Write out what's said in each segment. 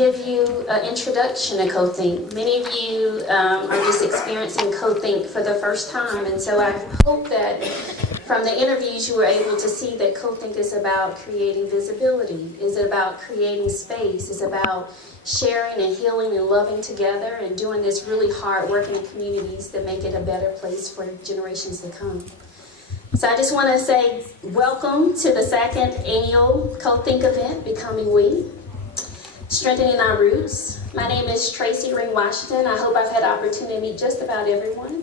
give you an introduction to CoTHINKK. Many of you are just experiencing CoTHINKK for the first time, and so I hope that from the interviews you were able to see that CoTHINKK is about creating visibility, is about creating space, is about sharing and healing and loving together and doing this really hard work in the communities that make it a better place for generations to come. So I just want to say welcome to the second annual CoTHINKK event, Becoming We, Strengthening Our Roots. My name is Tracy Ring Washington. I hope I've had the opportunity to meet just about everyone.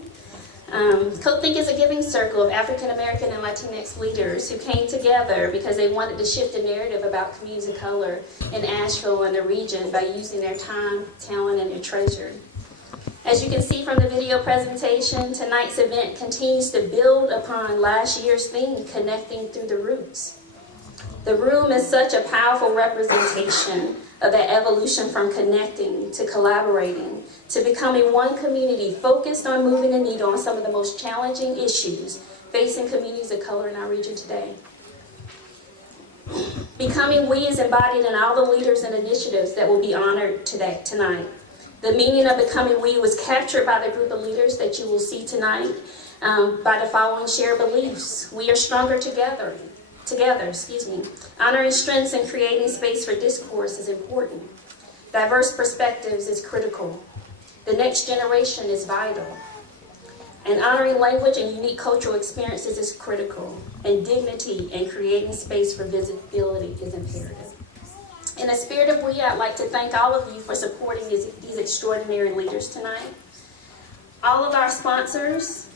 CoTHINKK is a giving circle of African American and Latinx leaders who came together because they wanted to shift the narrative about communities of color in Asheville and the region by using their time, talent, and their treasure. As you can see from the video presentation, tonight's event continues to build upon last year's theme, Connecting Through the Roots. The room is such a powerful representation of that evolution from connecting to collaborating to becoming one community focused on moving the needle on some of the most challenging issues facing communities of color in our region today. Becoming We is embodied in all the leaders and initiatives that will be honored tonight. The meaning of Becoming We was captured by the group of leaders that you will see tonight by the following shared beliefs. We are stronger together. Honoring strengths and creating space for discourse is important. Diverse perspectives is critical. The next generation is vital. And honoring language and unique cultural experiences is critical. And dignity and creating space for visibility is imperative. In the spirit of We, I'd like to thank all of you for supporting these extraordinary leaders tonight. All of our sponsors,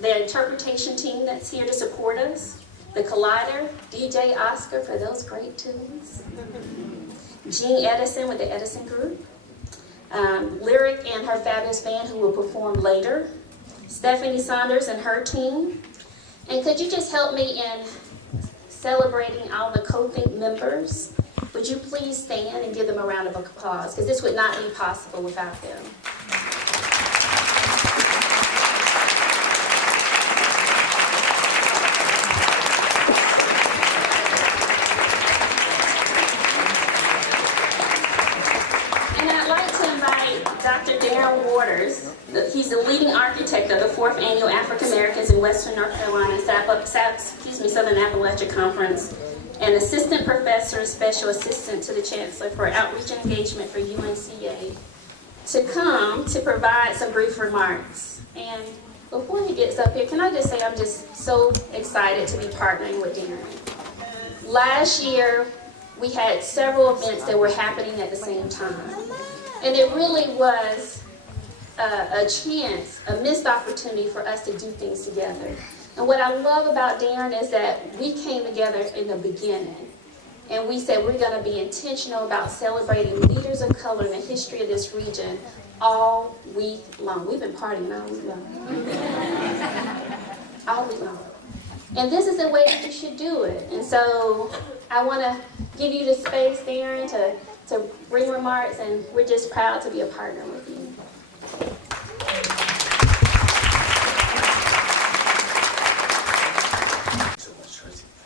the interpretation team that's here to support us, the Collider, DJ Oscar for those great tunes, Jean Edison with the Edison Group, Lyric and her fabulous band who will perform later, Stephanie Saunders and her team. And could you just help me in celebrating all the CoTHINKK members? Would you please stand and give them a round of applause, because this would not be possible without them. And I'd like to invite Dr. Darren Waters. He's the leading architect of the 4th Annual African Americans in Western North Carolina Southern Appalachia Conference, and Assistant Professor and Special Assistant to the Chancellor for Outreach and Engagement for UNCA, to come to provide some brief remarks. And before he gets up here, can I just say I'm just so excited to be partnering with Darren. Last year, we had several events that were happening at the same time. And it really was a chance, a missed opportunity for us to do things together. And what I love about Darren is that we came together in the beginning and we said we're going to be intentional about celebrating leaders of color in the history of this region all week long. We've been partying all week long. All week long. And this is the way that you should do it. And so I want to give you the space, Darren, to bring remarks, and we're just proud to be a partner with you.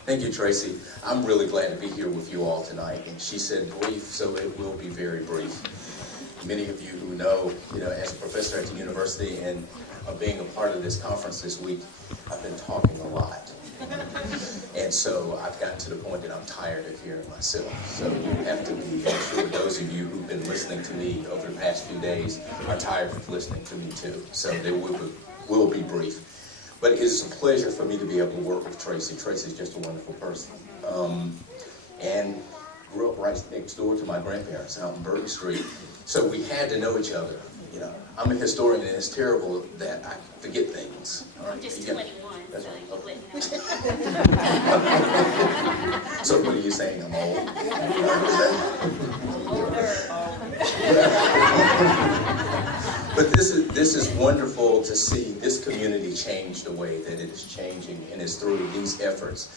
Thank you, Tracy. I'm really glad to be here with you all tonight. And she said brief, so it will be very brief. Many of you who know, as a professor at the university and being a part of this conference this week, I've been talking a lot. And so I've gotten to the point that I'm tired of hearing myself. So you have to be sure those of you who've been listening to me over the past few days are tired of listening to me too. So they will be brief. But it is a pleasure for me to be able to work with Tracy. Tracy's just a wonderful person. And grew up right next door to my grandparents out in Burton Street. So we had to know each other. I'm a historian and it's terrible that I forget things. All right? I'm just 21. That's right. Okay. So what are you saying? I'm old? But this is wonderful to see this community change the way that it is changing, and it's through these efforts.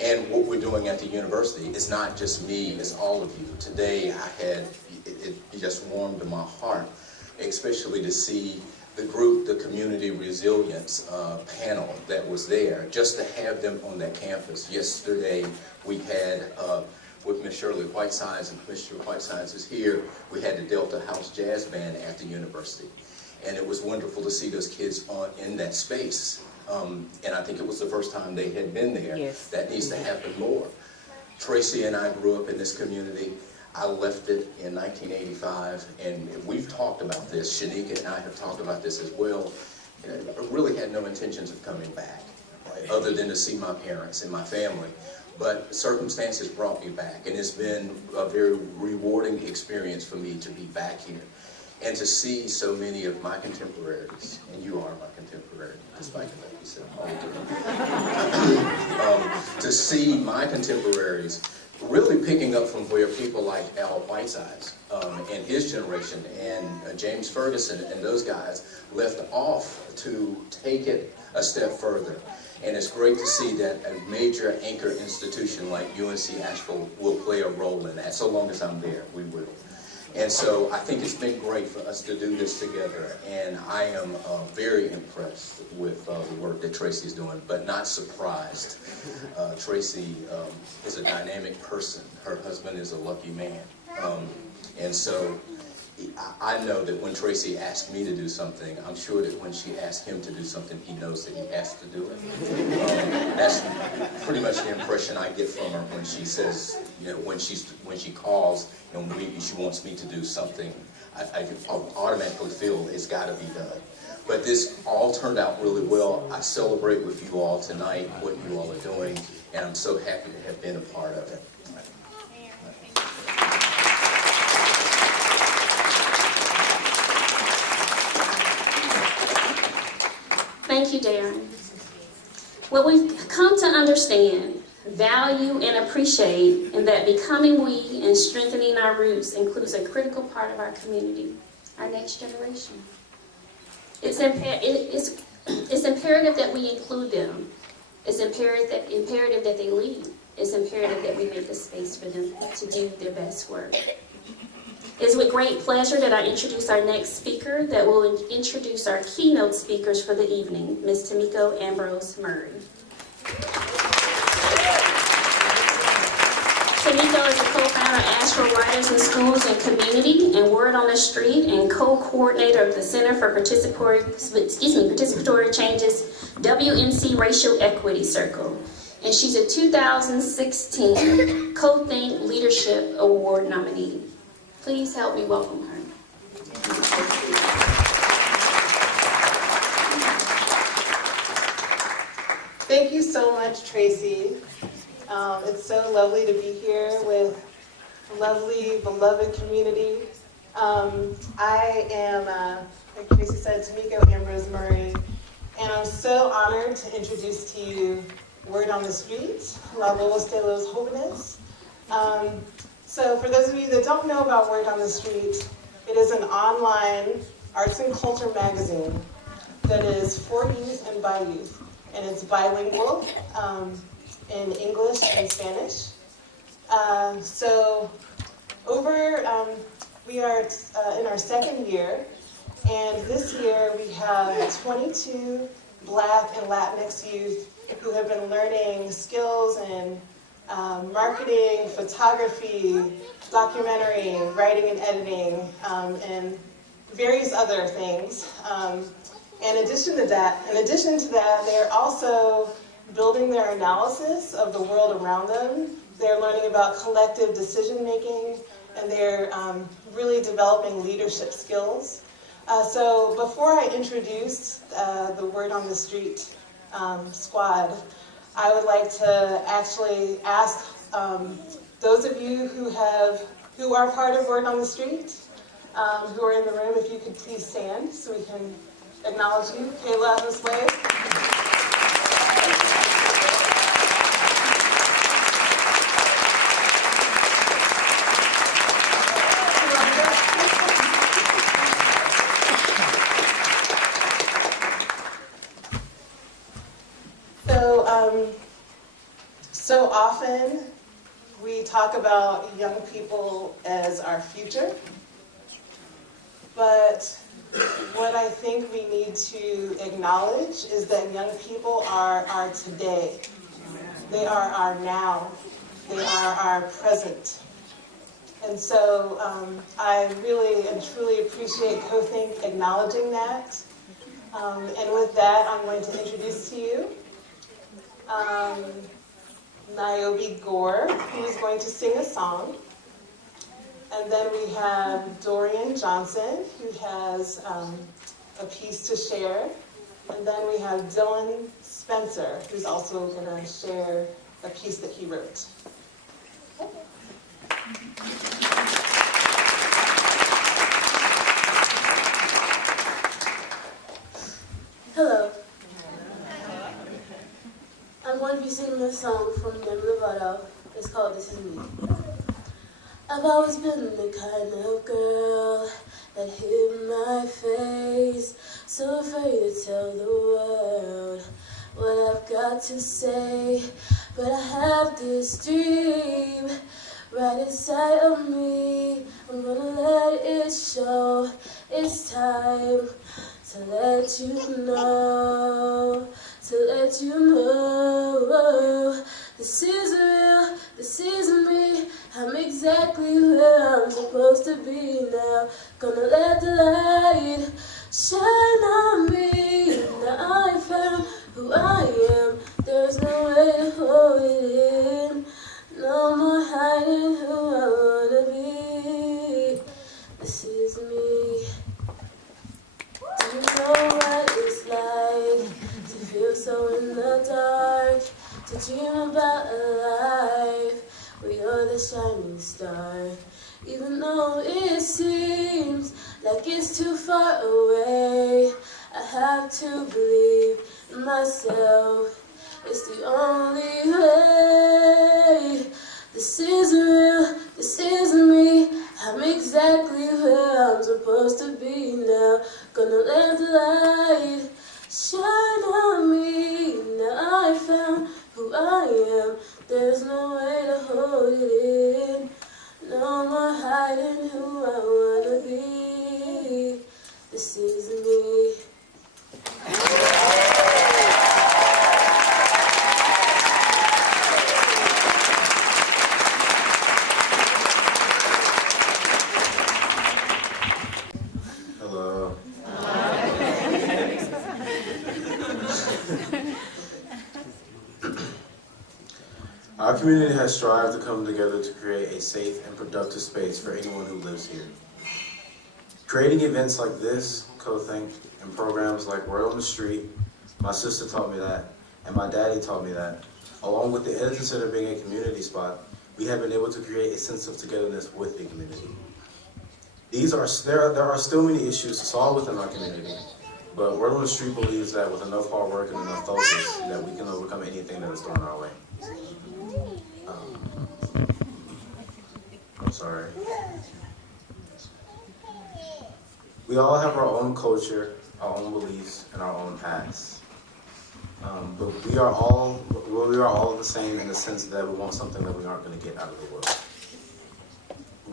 And what we're doing at the university is not just me, it's all of you. Today it just warmed my heart, especially to see the group, the Community Resilience panel that was there, just to have them on that campus. Yesterday we had with Miss Shirley Whitesides, and Mr. Whitesides is here. We had the Delta House Jazz Band at the university. And it was wonderful to see those kids in that space. And I think it was the first time they had been there. Yes. That needs to happen more. Tracy and I grew up in this community. I left it in 1985, and we've talked about this. Shanika and I have talked about this as well. I really had no intentions of coming back, right, other than to see my parents and my family. But circumstances brought me back, and it's been a very rewarding experience for me to be back here. And to see so many of my contemporaries, and you are my contemporary, despite the fact you said I'm older. To see my contemporaries really picking up from where people like Al Whitesides and his generation and James Ferguson and those guys left off to take it a step further. And it's great to see that a major anchor institution like UNC Asheville will play a role in that. So long as I'm there, we will. And so I think it's been great for us to do this together, and I am very impressed with the work that Tracy is doing, but not surprised. Tracy is a dynamic person. Her husband is a lucky man. And so I know that when Tracy asked me to do something, I'm sure that when she asked him to do something, he knows that he has to do it. That's pretty much the impression I get from her when she says, you know, when she calls and she wants me to do something, I automatically feel it's got to be done. But this all turned out really well. I celebrate with you all tonight what you all are doing, and I'm so happy to have been a part of it. Thank you, Darren. What we've come to understand, value, and appreciate, and that becoming we and strengthening our roots includes a critical part of our community, our next generation. It's imperative that we include them. It's imperative that they lead. It's imperative that we make a space for them to do their best work. It's with great pleasure that I introduce our next speaker that will introduce our keynote speakers for the evening, Ms. Tamiko Ambrose Murray. Tamiko is a co-founder of Asheville Writers in Schools and Community and Word on the Street and co-coordinator of the Center for Participatory Changes WNC Racial Equity Circle. And she's a 2016 CoTHINKK Leadership Award nominee. Please help me welcome her. Thank you so much, Tracy. It's so lovely to be here with a lovely, beloved community. I am, like Tracy said, Tamiko Ambrose Murray, and I'm so honored to introduce to you Word on the Street, La Voz de los Jóvenes. So for those of you that don't know about Word on the Street, it is an online arts and culture magazine that is for youth and by youth. And it's bilingual in English and Spanish. We are in our second year, and this year we have 22 Black and Latinx youth who have been learning skills in marketing, photography, documentary, writing and editing, and various other things. In addition to that, they're also building their analysis of the world around them. They're learning about collective decision making, and they're really developing leadership skills. So before I introduce the Word on the Street squad, I would like to actually ask those of you who are part of Word on the Street, who are in the room, if you could please stand so we can acknowledge you. Kayla Josue. So often we talk about young people as our future, but what I think we need to acknowledge is that young people are our today. They are our now. They are our present. And so I really and truly appreciate CoTHINKK acknowledging that. And with that, I'm going to introduce to you Niobe Gore, who is going to sing a song. And then we have Dorian Johnson, who has a piece to share. And then we have Dylan Spencer, who's also going to share a piece that he wrote. Hello. I'm going to be singing a song from Demi Lovato. It's called This Is Me. I've always been the kind of girl that hid my face, so afraid to tell the world what I've got to say. But I have this dream right inside of me. I'm gonna let it show. It's time to let you know, this is real, this is me. I'm exactly where I'm supposed to be now. Gonna let the light shine on me. Now I found who I am. There's no way to hold it in. No more hiding who I wanna be. This is me. Do you know what it's like to feel so in the dark? To dream about a life where you're the shining star. Even though it seems like it's too far away, I have to believe in myself. It's the only way. This is real, this is me. I'm exactly where I'm supposed to be now. Gonna let the light shine on me. Now I found who I am. There's no way to hold it in. No more hiding who I wanna be. This is me. Hello. Our community has strived to come together to create a safe and productive space for anyone who lives here. Creating events like this, CoTHINKK, and programs like Word on the Street, my sister taught me that, and my daddy taught me that, along with the Edison Center being a community spot, we have been able to create a sense of togetherness with the community. There are still many issues to solve within our community, but Word on the Street believes that with enough hard work and enough focus, that we can overcome anything that is thrown our way. I'm sorry. We all have our own culture, our own beliefs, and our own past. But we are all the same in the sense that we want something that we aren't going to get out of the world.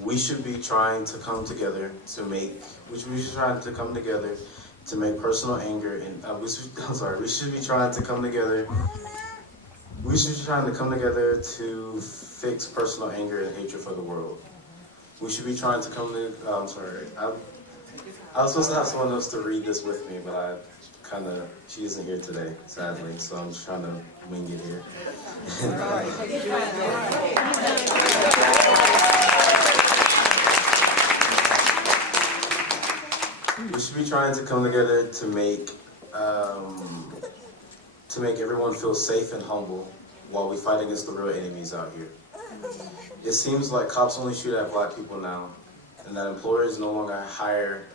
We should be trying to come together to make personal anger and we should be trying to come together to fix personal anger and hatred for the world. We should be trying to come to I was supposed to have someone else to read this with me, but she isn't here today, sadly, so I'm just trying to wing it here. We should be trying to come together to make everyone feel safe and humble while we fight against the real enemies out here. It seems like cops only shoot at black people now, and that employers no longer hire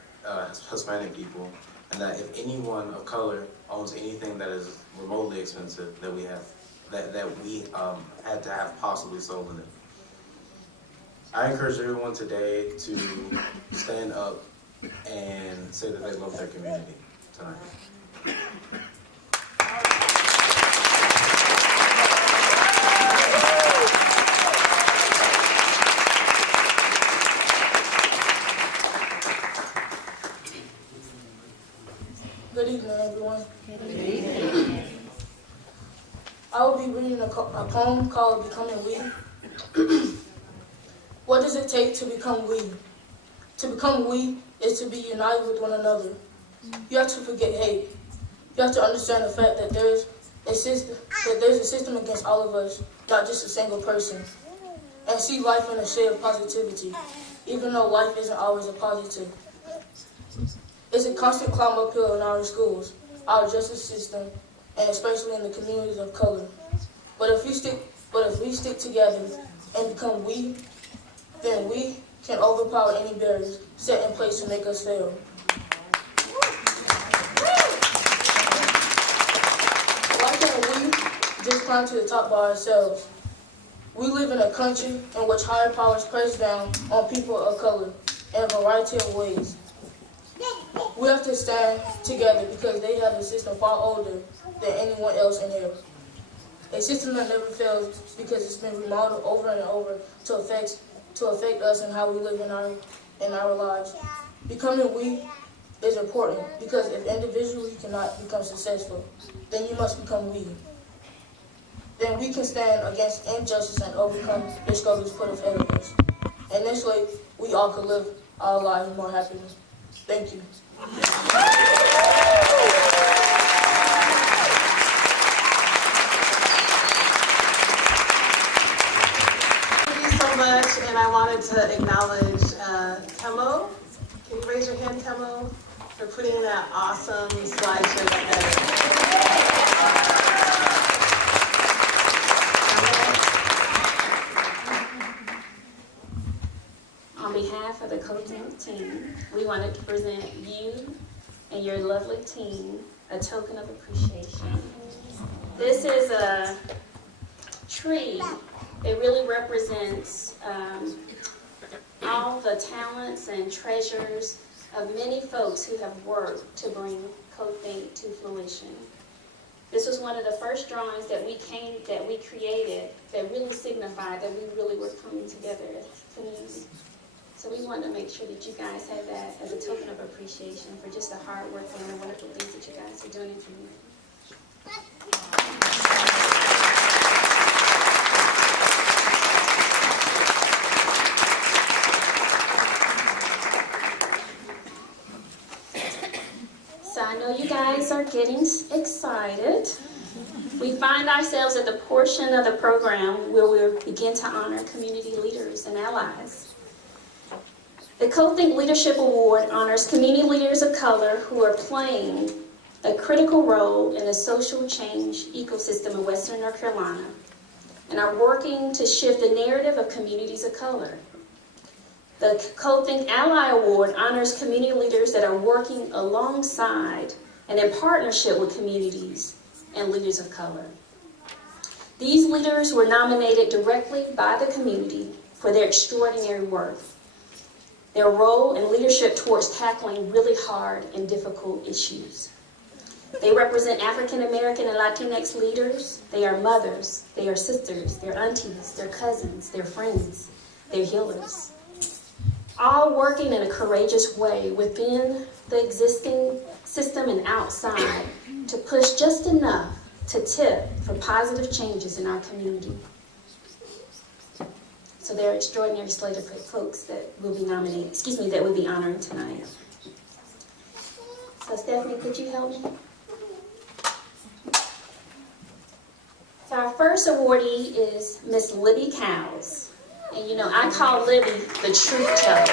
Hispanic people, and that if anyone of color owns anything that is remotely expensive, that we had to have possibly stolen it. I encourage everyone today to stand up and say that they love their community tonight. Good evening, everyone. Good evening. I will be reading a poem called Becoming We. take to become we? To become we is to be united with one another. You have to forget hate. You have to understand the fact that there's a system against all of us, not just a single person. And see life in a shade of positivity, even though life isn't always a positive. It's a constant climb uphill in our schools, our justice system, and especially in the communities of color. But if we stick together and become we, then we can overpower any barriers set in place to make us fail. Why can't we just climb to the top by ourselves? We live in a country in which higher powers press down on people of color in a variety of ways. We have to stand together because they have a system far older than anyone else in here. A system that never fails because it's been remodeled over and over to affect us and how we live in our lives. Becoming we is important because if individually you cannot become successful, then you must become we. Then we can stand against injustice and overcome the struggles put ahead of us. And this way, we all can live our lives with more happiness. Thank you. Thank you so much, and I wanted to acknowledge Kemo. Can you raise your hand, Kemo, for putting that awesome slideshow together. On behalf of the CoTHINKK team, we wanted to present you and your lovely team a token of appreciation. This is a tree. It really represents all the talents and treasures of many folks who have worked to bring CoTHINKK to fruition. This was one of the first drawings that we created that really signified that we really were coming together as a community. So we wanted to make sure that you guys had that as a token of appreciation for just the hard work and the wonderful things that you guys are doing in the community. So I know you guys are getting excited. We find ourselves at the portion of the program where we begin to honor community leaders and allies. The CoTHINKK Leadership Award honors community leaders of color who are playing a critical role in the social change ecosystem in Western North Carolina and are working to shift the narrative of communities of color. The CoTHINKK Ally Award honors community leaders that are working alongside and in partnership with communities and leaders of color. These leaders were nominated directly by the community for their extraordinary work, their role and leadership towards tackling really hard and difficult issues. They represent African American and Latinx leaders. They are mothers, they are sisters, they're aunties, they're cousins, they're friends, they're healers. All working in a courageous way within the existing system and outside to push just enough to tip for positive changes in our community. So they're extraordinary slate of folks that will be nominated, that we'll be honoring tonight. So Stephanie, could you help me? So our first awardee is Miss Libby Cowles. And you know, I call Libby the truth teller.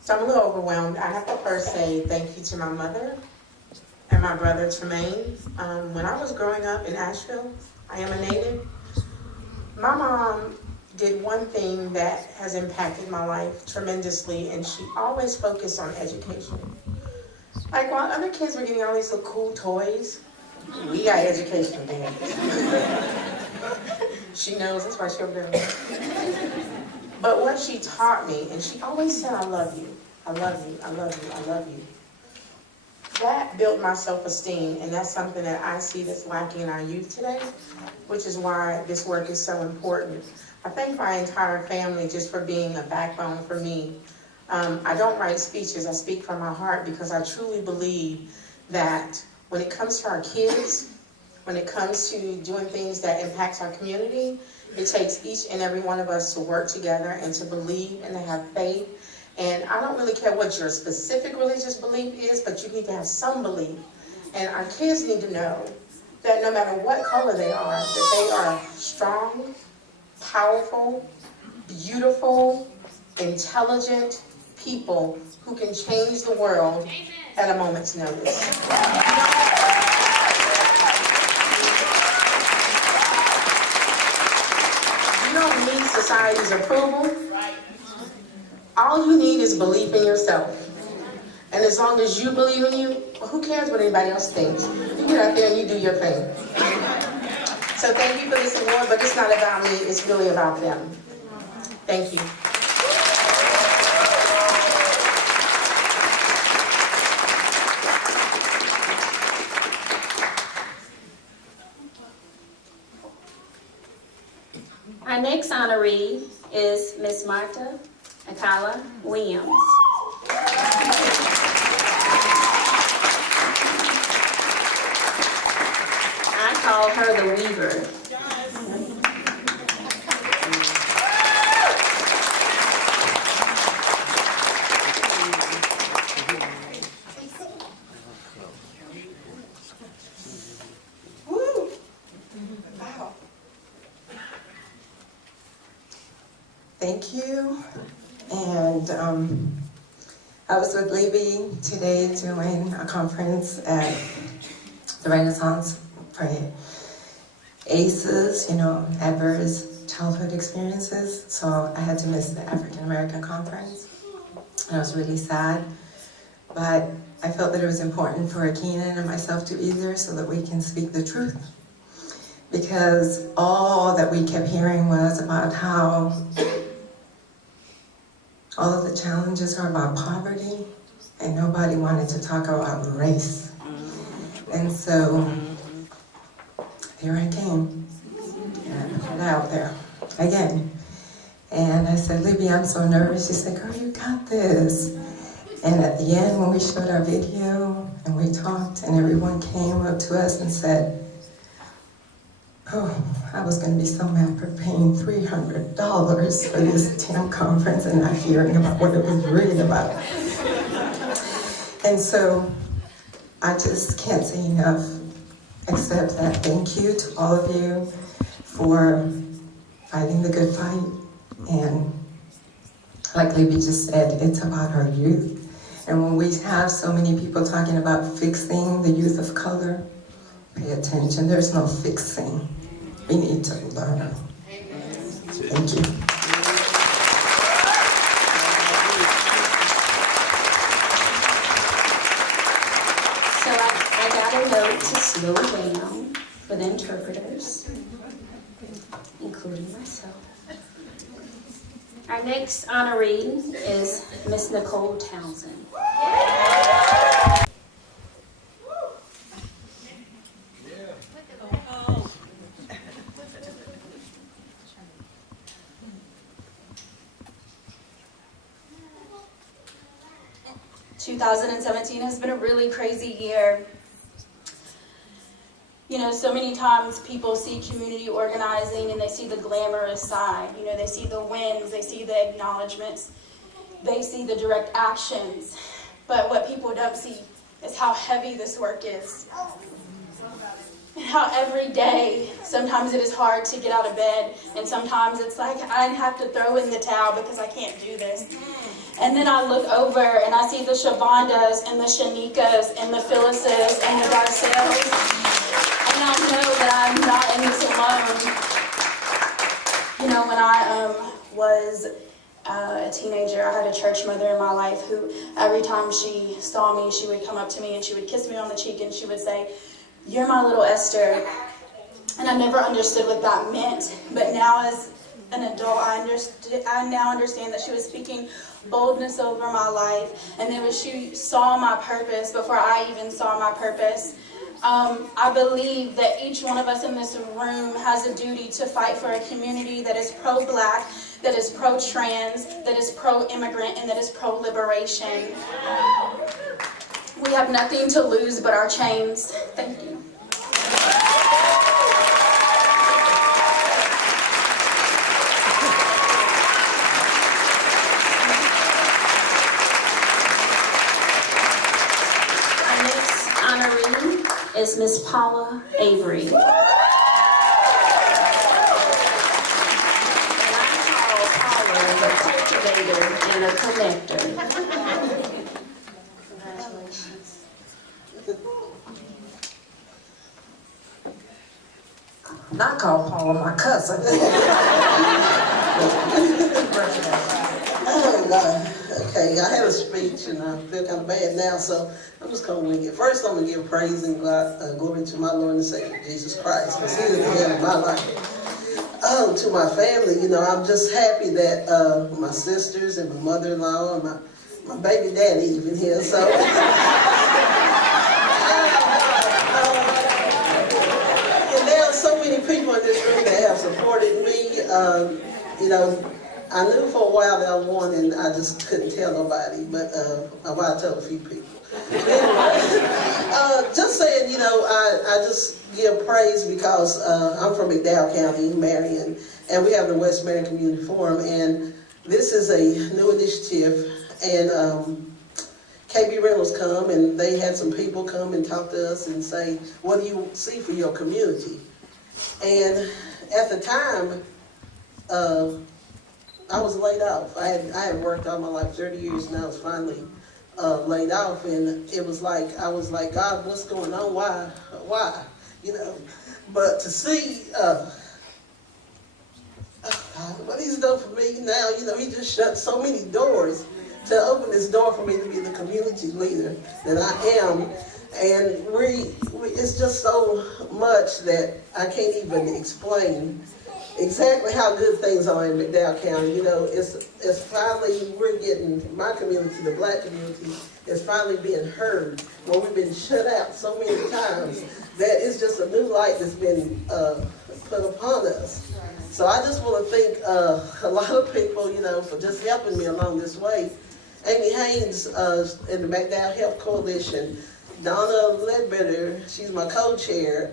So I'm a little overwhelmed. I have to first say thank you to my mother and my brother Tremaine. When I was growing up in Asheville, I am a native. My mom did one thing that has impacted my life tremendously, and she always focused on education. Like while other kids were getting all these little cool toys, we got education, man. She knows, that's why she'll do it. But what she taught me, and she always said, I love you, I love you, I love you, I love you. That built my self-esteem, and that's something that I see that's lacking in our youth today, which is why this work is so important. I thank my entire family just for being a backbone for me. I don't write speeches, I speak from my heart because I truly believe that when it comes to our kids, when it comes to doing things that impacts our community, it takes each and every one of us to work together and to believe and to have faith. And I don't really care what your specific religious belief is, but you need to have some belief. And our kids need to know that no matter what color they are, that they are strong, powerful, beautiful, intelligent people who can change the world at a moment's notice. You don't need society's approval. All you need is belief in yourself. And as long as you believe in you, who cares what anybody else thinks? You get out there and you do your thing. So thank you for this award, but it's not about me, it's really about them. Thank you. Our next honoree is Miss Martha Akala Williams. I call her the Weaver. Woo! Wow. Thank you. And I was with Libby today doing a conference at the Renaissance for ACEs, adverse childhood experiences. So I had to miss the African American conference. And I was really sad. But I felt that it was important for Keenan and myself to be there so that we can speak the truth. Because all that we kept hearing was about how all of the challenges are about poverty, and nobody wanted to talk about race. And so, here I came, and I put it out there again. And I said, Libby, I'm so nervous. She said, girl, you got this. And at the end, when we showed our video, and we talked, and everyone came up to us and said, oh, I was going to be so mad for paying $300 for this TAM conference and not hearing about what it was really about. And so I just can't say enough except that thank you to all of you for fighting the good fight. And like Libby just said, it's about our youth. And when we have so many people talking about fixing the youth of color, pay attention, there's no fixing. We need to learn. Thank you. So I got a note to slow down for the interpreters, including myself. Our next honoree is Miss Nicole Townsend. 2017 has been a really crazy year. So many times people see community organizing and they see the glamorous side. They see the wins, they see the acknowledgments, they see the direct actions. But what people don't see is how heavy this work is. And how every day, sometimes it is hard to get out of bed, and sometimes it's like I have to throw in the towel because I can't do this. And then I look over and I see the Shavondas and the Shanikas and the Phyllises and the Garcelles. And I know that I'm not in this alone. When I was a teenager, I had a church mother in my life who every time she saw me, she would come up to me and she would kiss me on the cheek and she would say, "You're my little Esther." And I never understood what that meant. But now as an adult, I now understand that she was speaking boldness over my life, and that she saw my purpose before I even saw my purpose. I believe that each one of us in this room has a duty to fight for a community that is pro-Black, that is pro-trans, that is pro-immigrant, and that is pro-liberation. We have nothing to lose but our chains. Thank you. Our next honoree is Miss Paula Avery. A cultivator and a connector. Not call Paula my cousin. Oh God. Okay, I had a speech and I feel kind of bad now, so I'm just going to wing it. First, I'm going to give praise and glory to my Lord and Savior, Jesus Christ, because He is the head of my life. To my family, you know, I'm just happy that my sisters and my mother-in-law and my baby daddy even here, so. And there are so many people in this room that have supported me. You know, I knew for a while that I won and I just couldn't tell nobody, but I told a few people. Anyway, just saying, you know, I just give praise because I'm from McDowell County, Marion, and we have the West Marion Community Forum, and this is a new initiative, and KB Reynolds come, and they had some people come and talk to us and say, what do you see for your community? And at the time, I was laid off. I had worked all my life, 30 years, and I was finally laid off, and it was like, I was like, God, what's going on? Why? You know, but to see what He's done for me now, you know, He just shut so many doors to open this door for me to be the community leader that I am, and it's just so much that I can't even explain exactly how good things are in McDowell County. You know, it's finally, we're getting, my community, the Black community, is finally being heard, where we've been shut out so many times that it's just a new light that's been put upon us. So I just want to thank a lot of people, you know, for just helping me along this way. Amy Haynes in the McDowell Health Coalition, Donna Ledbetter, she's my co-chair,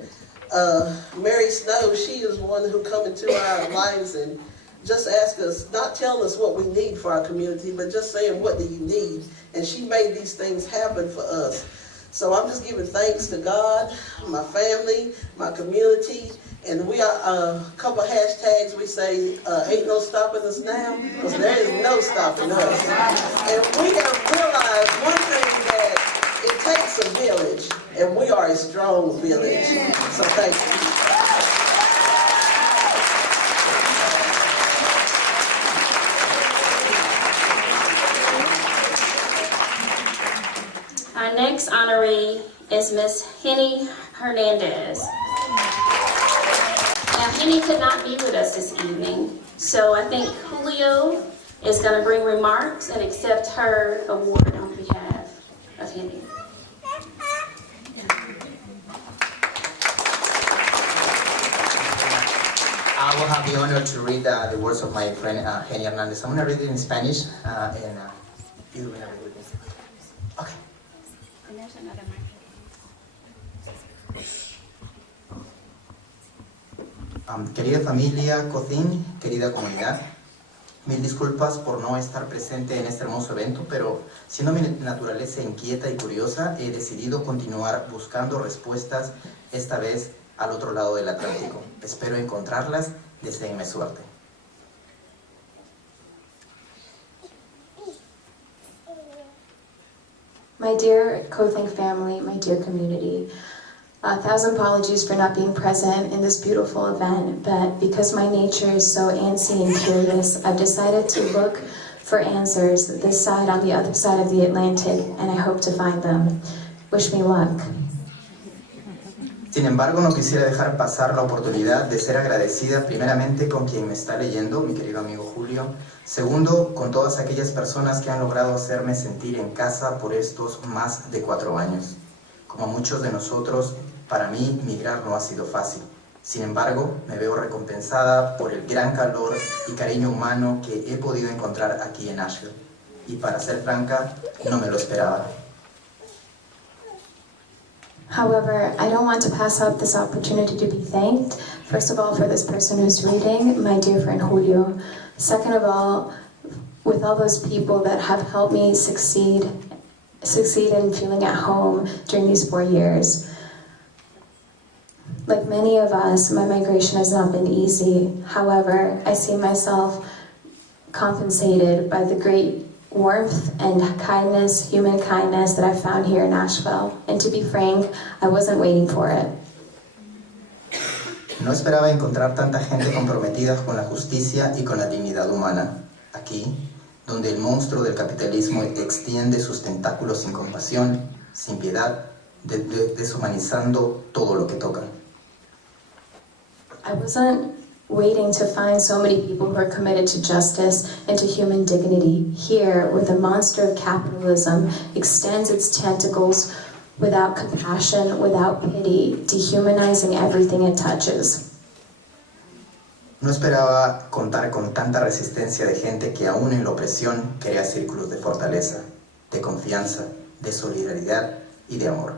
Mary Snow, she is one who come into our lives and just ask us, not telling us what we need for our community, but just saying, what do you need? And she made these things happen for us. So I'm just giving thanks to God, my family, my community, and we are a couple of hashtags. We say, ain't no stopping us now, because there is no stopping us. And we have realized one thing, that it takes a village, and we are a strong village. So thank you. Our next honoree is Miss Henny Hernandez. Now, Henny could not be with us this evening, so I think Julio is going to bring remarks and accept her award on behalf of Henny. I will have the honor to read the words of my friend Henny Hernandez. I'm going to read it in Spanish, and you're going to read it with me. Okay. And there's another Querida familia CoTHINKK, querida comunidad, mil disculpas por no estar presente en este hermoso evento, pero siendo mi naturaleza inquieta y curiosa, he decidido continuar buscando respuestas, esta vez al otro lado del Atlántico. Espero encontrarlas, deseenme suerte. My dear CoTHINKK family, my dear community, 1,000 apologies for not being present in this beautiful event, but because my nature is so antsy and curious, I've decided to look for answers this side on the other side of the Atlantic, and I hope to find them. Wish me luck. Sin embargo, no quisiera dejar pasar la oportunidad de ser agradecida primeramente con quien me está leyendo, mi querido amigo Julio. Segundo, con todas aquellas personas que han logrado hacerme sentir en casa por estos más de 4 años. Como muchos de nosotros, para mí migrar no ha sido fácil. Sin embargo, me veo recompensada por el gran calor y cariño humano que he podido encontrar aquí en Nashville. Y para ser franca, no me lo esperaba. However, I don't want to pass up this opportunity to be thanked. First of all, for this person who's reading, my dear friend Julio. Second of all, with all those people that have helped me succeed in feeling at home during these 4 years. Like many of us, my migration has not been easy. However, I see myself compensated by the great warmth and kindness, human kindness that I found here in Nashville. And to be frank, I wasn't waiting for it. No esperaba encontrar tanta gente comprometida con la justicia y con la dignidad humana. Aquí, donde el monstruo del capitalismo extiende sus tentáculos sin compasión, sin piedad, deshumanizando todo lo que toca. I wasn't waiting to find so many people who are committed to justice and to human dignity. Here, where the monster of capitalism extends its tentacles without compassion, without pity, dehumanizing everything it touches. No esperaba contar con tanta resistencia de gente que aún en la opresión crea círculos de fortaleza, de confianza, de solidaridad y de amor.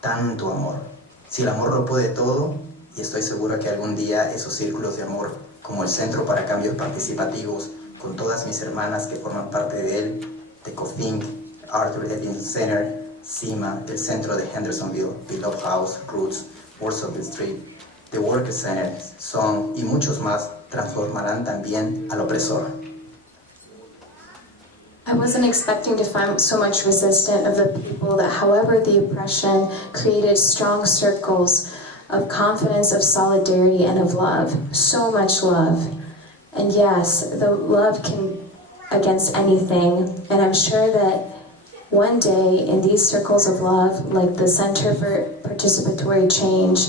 Tanto amor. Si el amor lo puede todo, y estoy segura que algún día esos círculos de amor, como el Centro para Cambios Participativos, con todas mis hermanas que forman parte de él, de CoTHINKK, Arthur Edison Center, CIMA, el Centro de Hendersonville, Beloved House, Roots, Warsawville Street, The Worker Center, SONG y muchos más transformarán también al opresor. I wasn't expecting to find so much resistance of the people that, however the oppression, created strong circles of confidence, of solidarity, and of love. So much love. And yes, the love can against anything. And I'm sure that one day in these circles of love, like the Center for Participatory Change,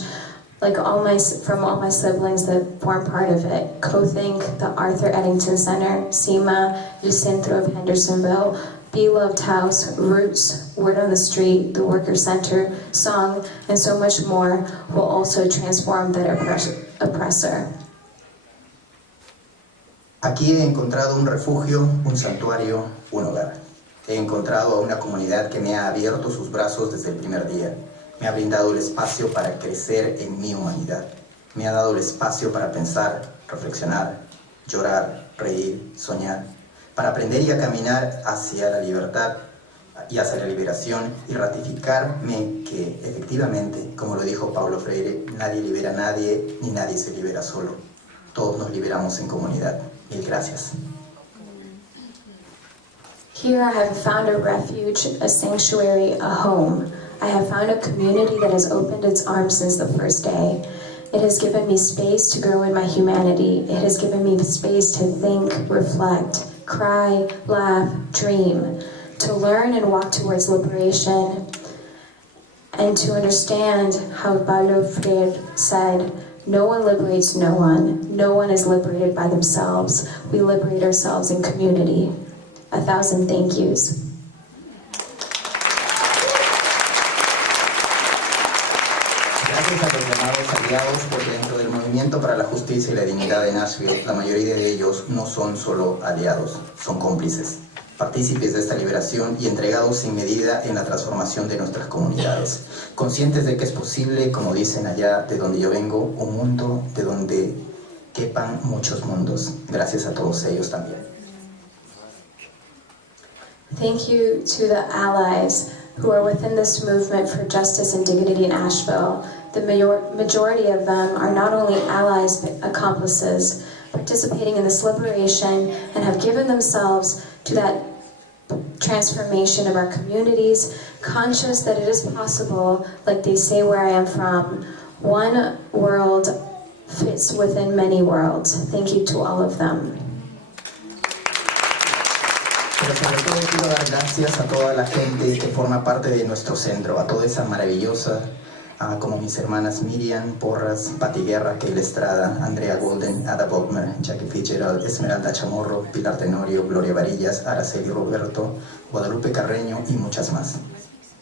like from all my siblings that form part of it, CoTHINKK, the Arthur Eddington Center, CIMA, El Centro of Hendersonville, Beloved House, Roots, Word on the Street, the Worker Center, Song, and so much more will also transform that oppressor. Aquí he encontrado un refugio, un santuario, un hogar. He encontrado a una comunidad que me ha abierto sus brazos desde el primer día. Me ha brindado el espacio para crecer en mi humanidad. Me ha dado el espacio para pensar, reflexionar, llorar, reír, soñar, para aprender y a caminar hacia la libertad y hacia la liberación y ratificarme que efectivamente, como lo dijo Paulo Freire, nadie libera a nadie ni nadie se libera solo. Todos nos liberamos en comunidad. Mil gracias. Here I have found a refuge, a sanctuary, a home. I have found a community that has opened its arms since the first day. It has given me space to grow in my humanity. It has given me the space to think, reflect, cry, laugh, dream, to learn and walk towards liberation, and to understand how Paulo Freire said, no one liberates no one. No one is liberated by themselves. We liberate ourselves in community. 1,000 thank yous. Gracias a los llamados aliados, porque dentro del movimiento para la justicia y la dignidad de Nashville, la mayoría de ellos no son solo aliados, son cómplices, partícipes de esta liberación y entregados sin medida en la transformación de nuestras comunidades, conscientes de que es posible, como dicen allá de donde yo vengo, un mundo de donde quepan muchos mundos. Gracias a todos ellos también. Thank you to the allies who are within this movement for justice and dignity in Asheville. The majority of them are not only allies but accomplices, participating in this liberation and have given themselves to that transformation of our communities, conscious that it is possible, like they say where I am from, one world fits within many worlds. Thank you to all of them. Pero sobre todo quiero dar gracias a toda la gente que forma parte de nuestro centro, a toda esa maravillosa como mis hermanas Miriam Porras, Pati Guerra, Keila Estrada, Andrea Golden, Ada Bogmer, Jackie Fitzgerald, Esmeralda Chamorro, Pilar Tenorio, Gloria Varillas, Araceli Roberto, Guadalupe Carreño y muchas más.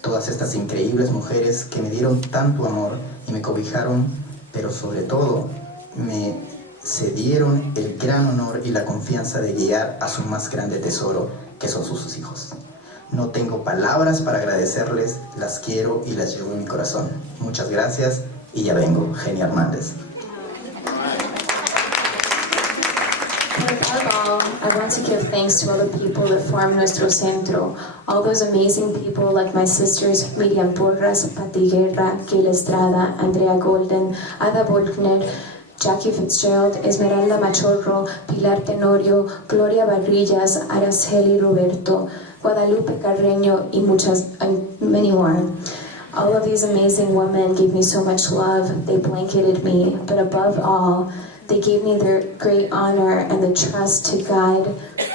Todas estas increíbles mujeres que me dieron tanto amor y me cobijaron, pero sobre todo me cedieron el gran honor y la confianza de guiar a su más grande tesoro, que son sus hijos. No tengo palabras para agradecerles, las quiero y las llevo en mi corazón. Muchas gracias y ya vengo, Genia Hernández. Above all, I want to give thanks to all the people that form nuestro centro, all those amazing people like my sisters Miriam Porras, Pati Guerra, Keila Estrada, Andrea Golden, Ada Bolkner, Jackie Fitzgerald, Esmeralda Machorro, Pilar Tenorio, Gloria Barrillas, Araceli Roberto, Guadalupe Carreño, y many more. All of these amazing women gave me so much love, they blanketed me, but above all, they gave me their great honor and the trust to guide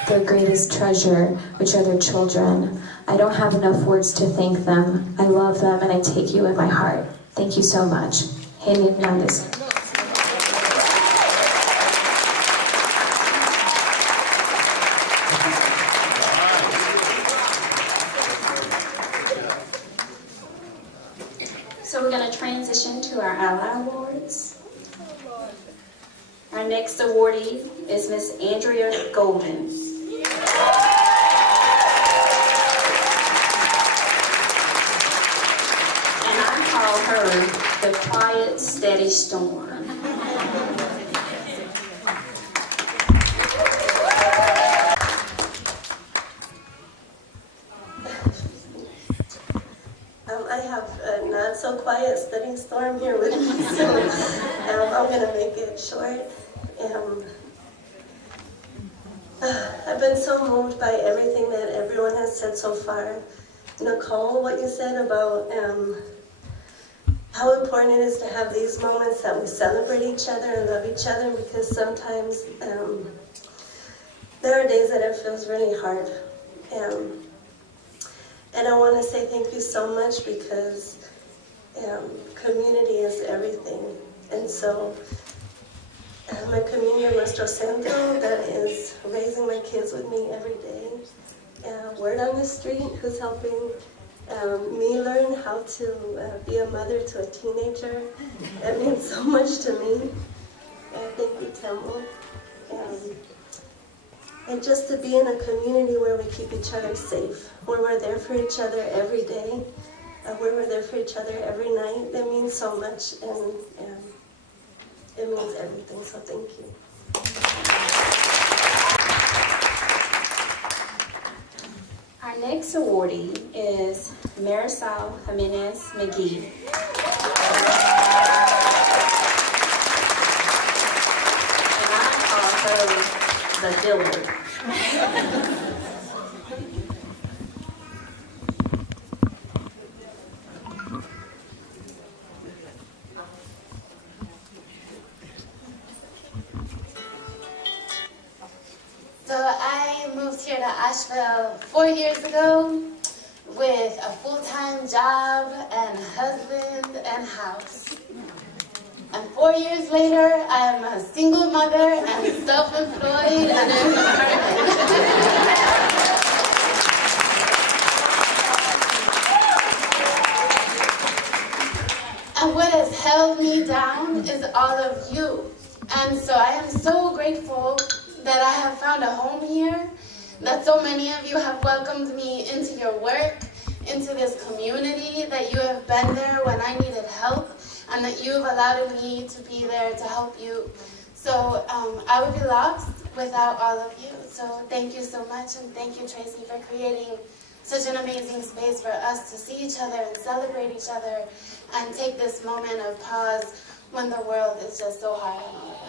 their greatest treasure, which are their children. I don't have enough words to thank them. I love them and I take you in my heart. Thank you so much. Genia Hernández. So we're going to transition to our Ally Awards. Our next awardee is Miss Andrea Golden. And I call her the quiet, steady storm. I have a not so quiet, steady storm here with me, so I'm going to make it short. I've been so moved by everything that everyone has said so far. Nicole, what you said about how important it is to have these moments that we celebrate each other and love each other, because sometimes there are days that it feels really hard. And I want to say thank you so much, because community is everything. And so my community in Nuestro Centro that is raising my kids with me every day. Word on the street who's helping me learn how to be a mother to a teenager. That means so much to me. Thank you, Temple. And just to be in a community where we keep each other safe, where we're there for each other every day, where we're there for each other every night, that means so much, and it means everything, so thank you. Our next awardee is Marisol Jimenez McGee. And I call her the Dillard. So I moved here to Asheville 4 years ago with a full-time job and husband and house. And 4 years later, I'm a single mother and self-employed and in an apartment. And what has held me down is all of you. And so I am so grateful that I have found a home here, that so many of you have welcomed me into your work, into this community, that you have been there when I needed help, and that you've allowed me to be there to help you. So I would be lost without all of you. So thank you so much, and thank you, Tracy, for creating such an amazing space for us to see each other and celebrate each other and take this moment of pause when the world is just so hard on all of us.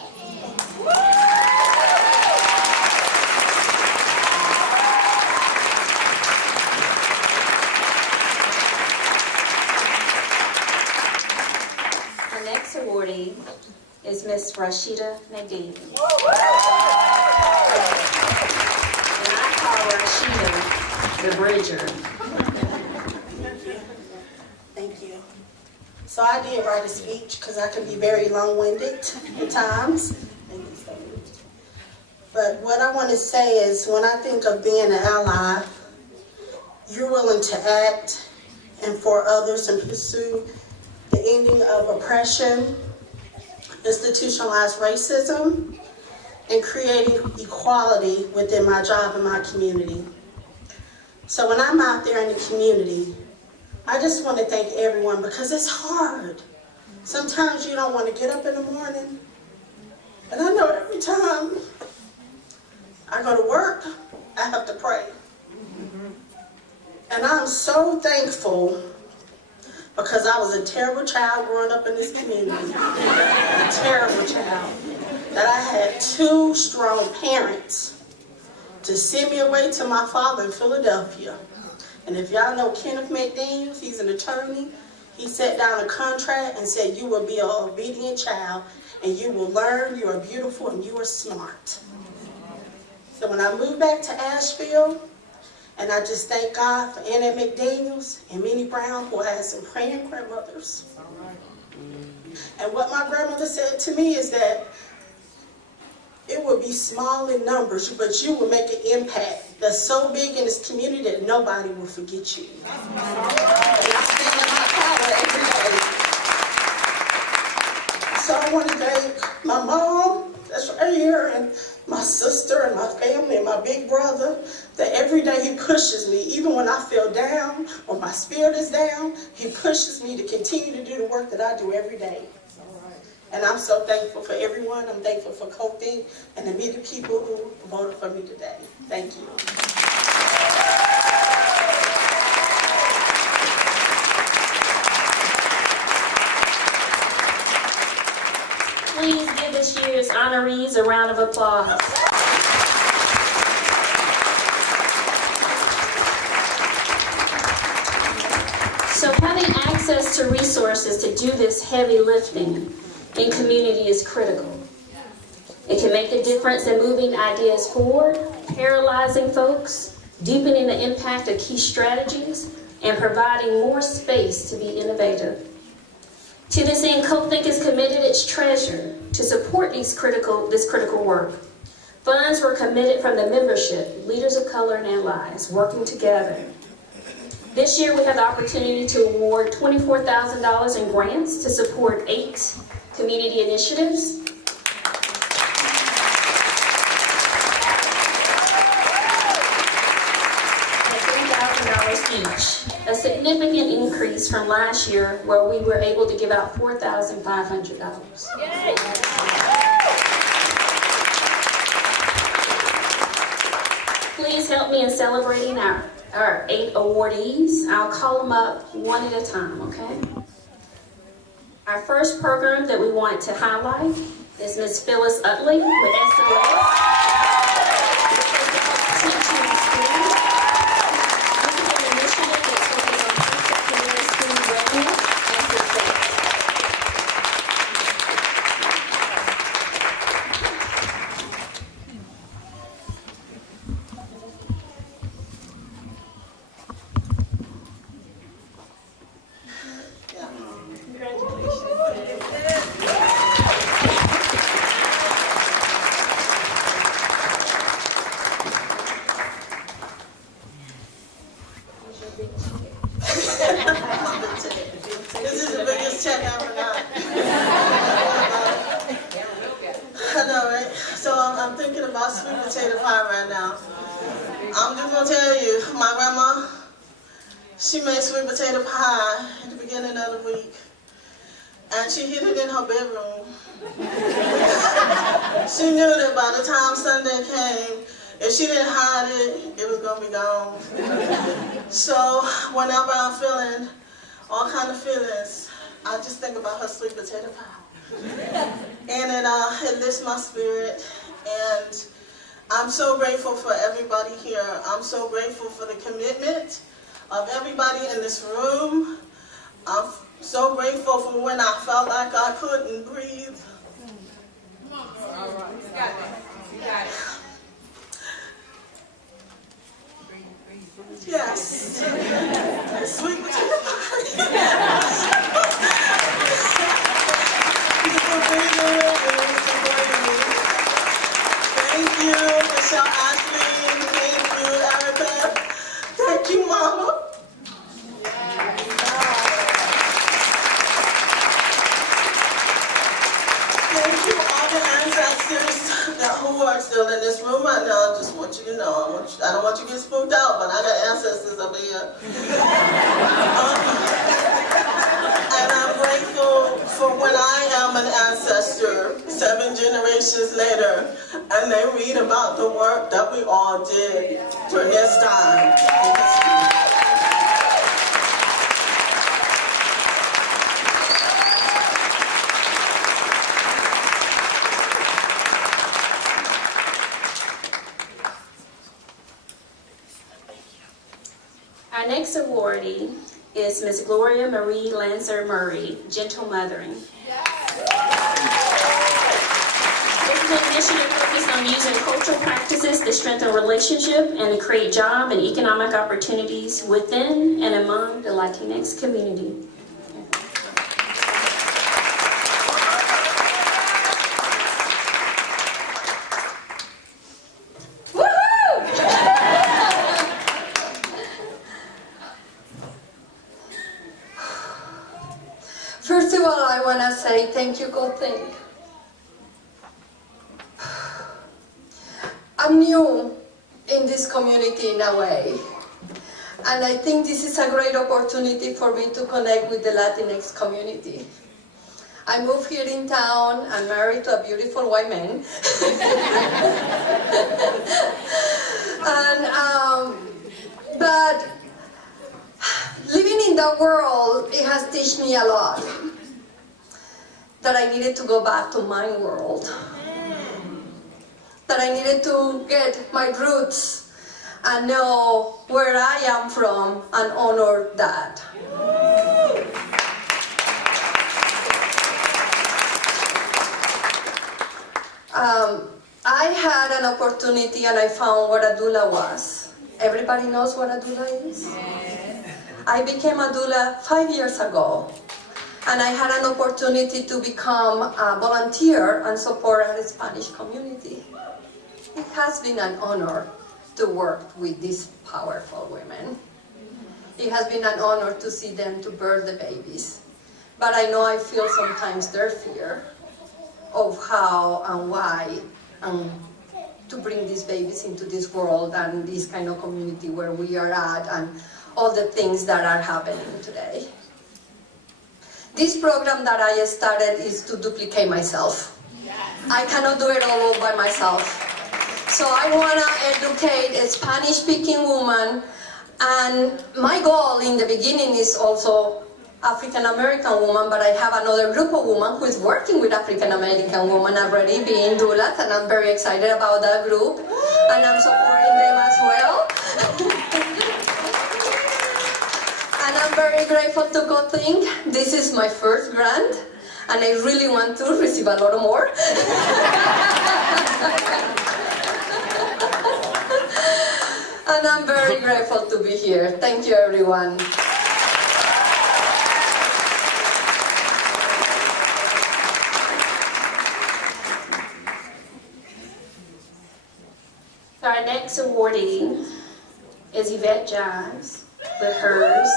Our next awardee is Miss Rashida Nadeem. And I call Rashida the Bridger. Thank you. So I did write a speech because I can be very long-winded at times. But what I want to say is when I think of being an ally, you're willing to act and for others and pursue the ending of oppression, institutionalized racism, and creating equality within my job and my community. So when I'm out there in the community, I just want to thank everyone because it's hard. Sometimes you don't want to get up in the morning. And I know every time I go to work, I have to pray. And I'm so thankful because I was a terrible child growing up in this community. A terrible child. That I had two strong parents to send me away to my father in Philadelphia. And if y'all know Kenneth McDaniels, he's an attorney. He set down a contract and said, you will be an obedient child and you will learn, you are beautiful and you are smart. So when I moved back to Asheville, and I just thank God for Annette McDaniels and Minnie Brown, who had some praying grandmothers. And what my grandmother said to me is that it will be small in numbers, but you will make an impact that's so big in this community that nobody will forget you. And I stand in my power every day. So I want to thank my mom, that's right here, and my sister and my family and my big brother, that every day he pushes me, even when I feel down or my spirit is down, he pushes me to continue to do the work that I do every day. And I'm so thankful for everyone. I'm thankful for CoTHINKK and the many people who voted for me today. Thank you. Please give this year's honorees a round of applause. So having access to resources to do this heavy lifting in community is critical. It can make a difference in moving ideas forward, paralyzing folks, deepening the impact of key strategies, and providing more space to be innovative. To this end, CoTHINKK has committed its treasure to support this critical work. Funds were committed from the membership, leaders of color and allies, working together. This year, we have the opportunity to award $24,000 in grants to support 8 community initiatives. Each, a significant increase from last year where we were able to give out $4,500. Please help me in celebrating our 8 awardees. I'll call them up one at a time, okay? Our first program that we want to highlight is Ms. Phyllis Utley with SOS. This is the biggest check I ever got. I know, right? So I'm thinking about sweet potato pie right now. I'm just gonna tell you, my grandma, she made sweet potato pie at the beginning of the week. And she hid it in her bedroom. She knew that by the time Sunday came, if she didn't hide it, it was gonna be gone. So whenever I'm feeling all kind of feelings, I just think about her sweet potato pie. And it lifts my spirit. And I'm so grateful for everybody here. I'm so grateful for the commitment of everybody in this room. I'm so grateful for when I felt like I couldn't breathe. Come on, all right. You got it. You got it. Yes. Sweet potato pie. moved out, but I got ancestors up here. And I'm grateful for when I am an ancestor 7 generations later, and they read about the work that we all did during this time. Our next awardee is Ms. Gloria Marie Lancer Murray, Gentle Mothering. This is an initiative focused on using cultural practices to strengthen relationship and to create job and economic opportunities within and among the Latinx community. First of all, I want to say thank you, CoTHINKK. I'm new in this community in a way, and I think this is a great opportunity for me to connect with the Latinx community. I moved here in town, I'm married to a beautiful white man. But living in the world, it has taught me a lot. That I needed to go back to my world. That I needed to get my roots and know where I am from and honor that. I had an opportunity and I found what a doula was. Everybody knows what a doula is? I became a doula 5 years ago, and I had an opportunity to become a volunteer and support our Spanish community. It has been an honor to work with these powerful women. It has been an honor to see them to birth the babies. But I know I feel sometimes their fear of how and why to bring these babies into this world and this kind of community where we are at and all the things that are happening today. This program that I started is to duplicate myself. I cannot do it all by myself. So I want to educate a Spanish-speaking woman, and my goal in the beginning is also African-American woman, but I have another group of women who is working with African-American women already being doulas, and I'm very excited about that group, and I'm supporting them as well. And I'm very grateful to CoTHINKK. This is my first grant, and I really want to receive a lot more. And I'm very grateful to be here. Thank you, everyone. Our next awardee is Yvette Jives with hers,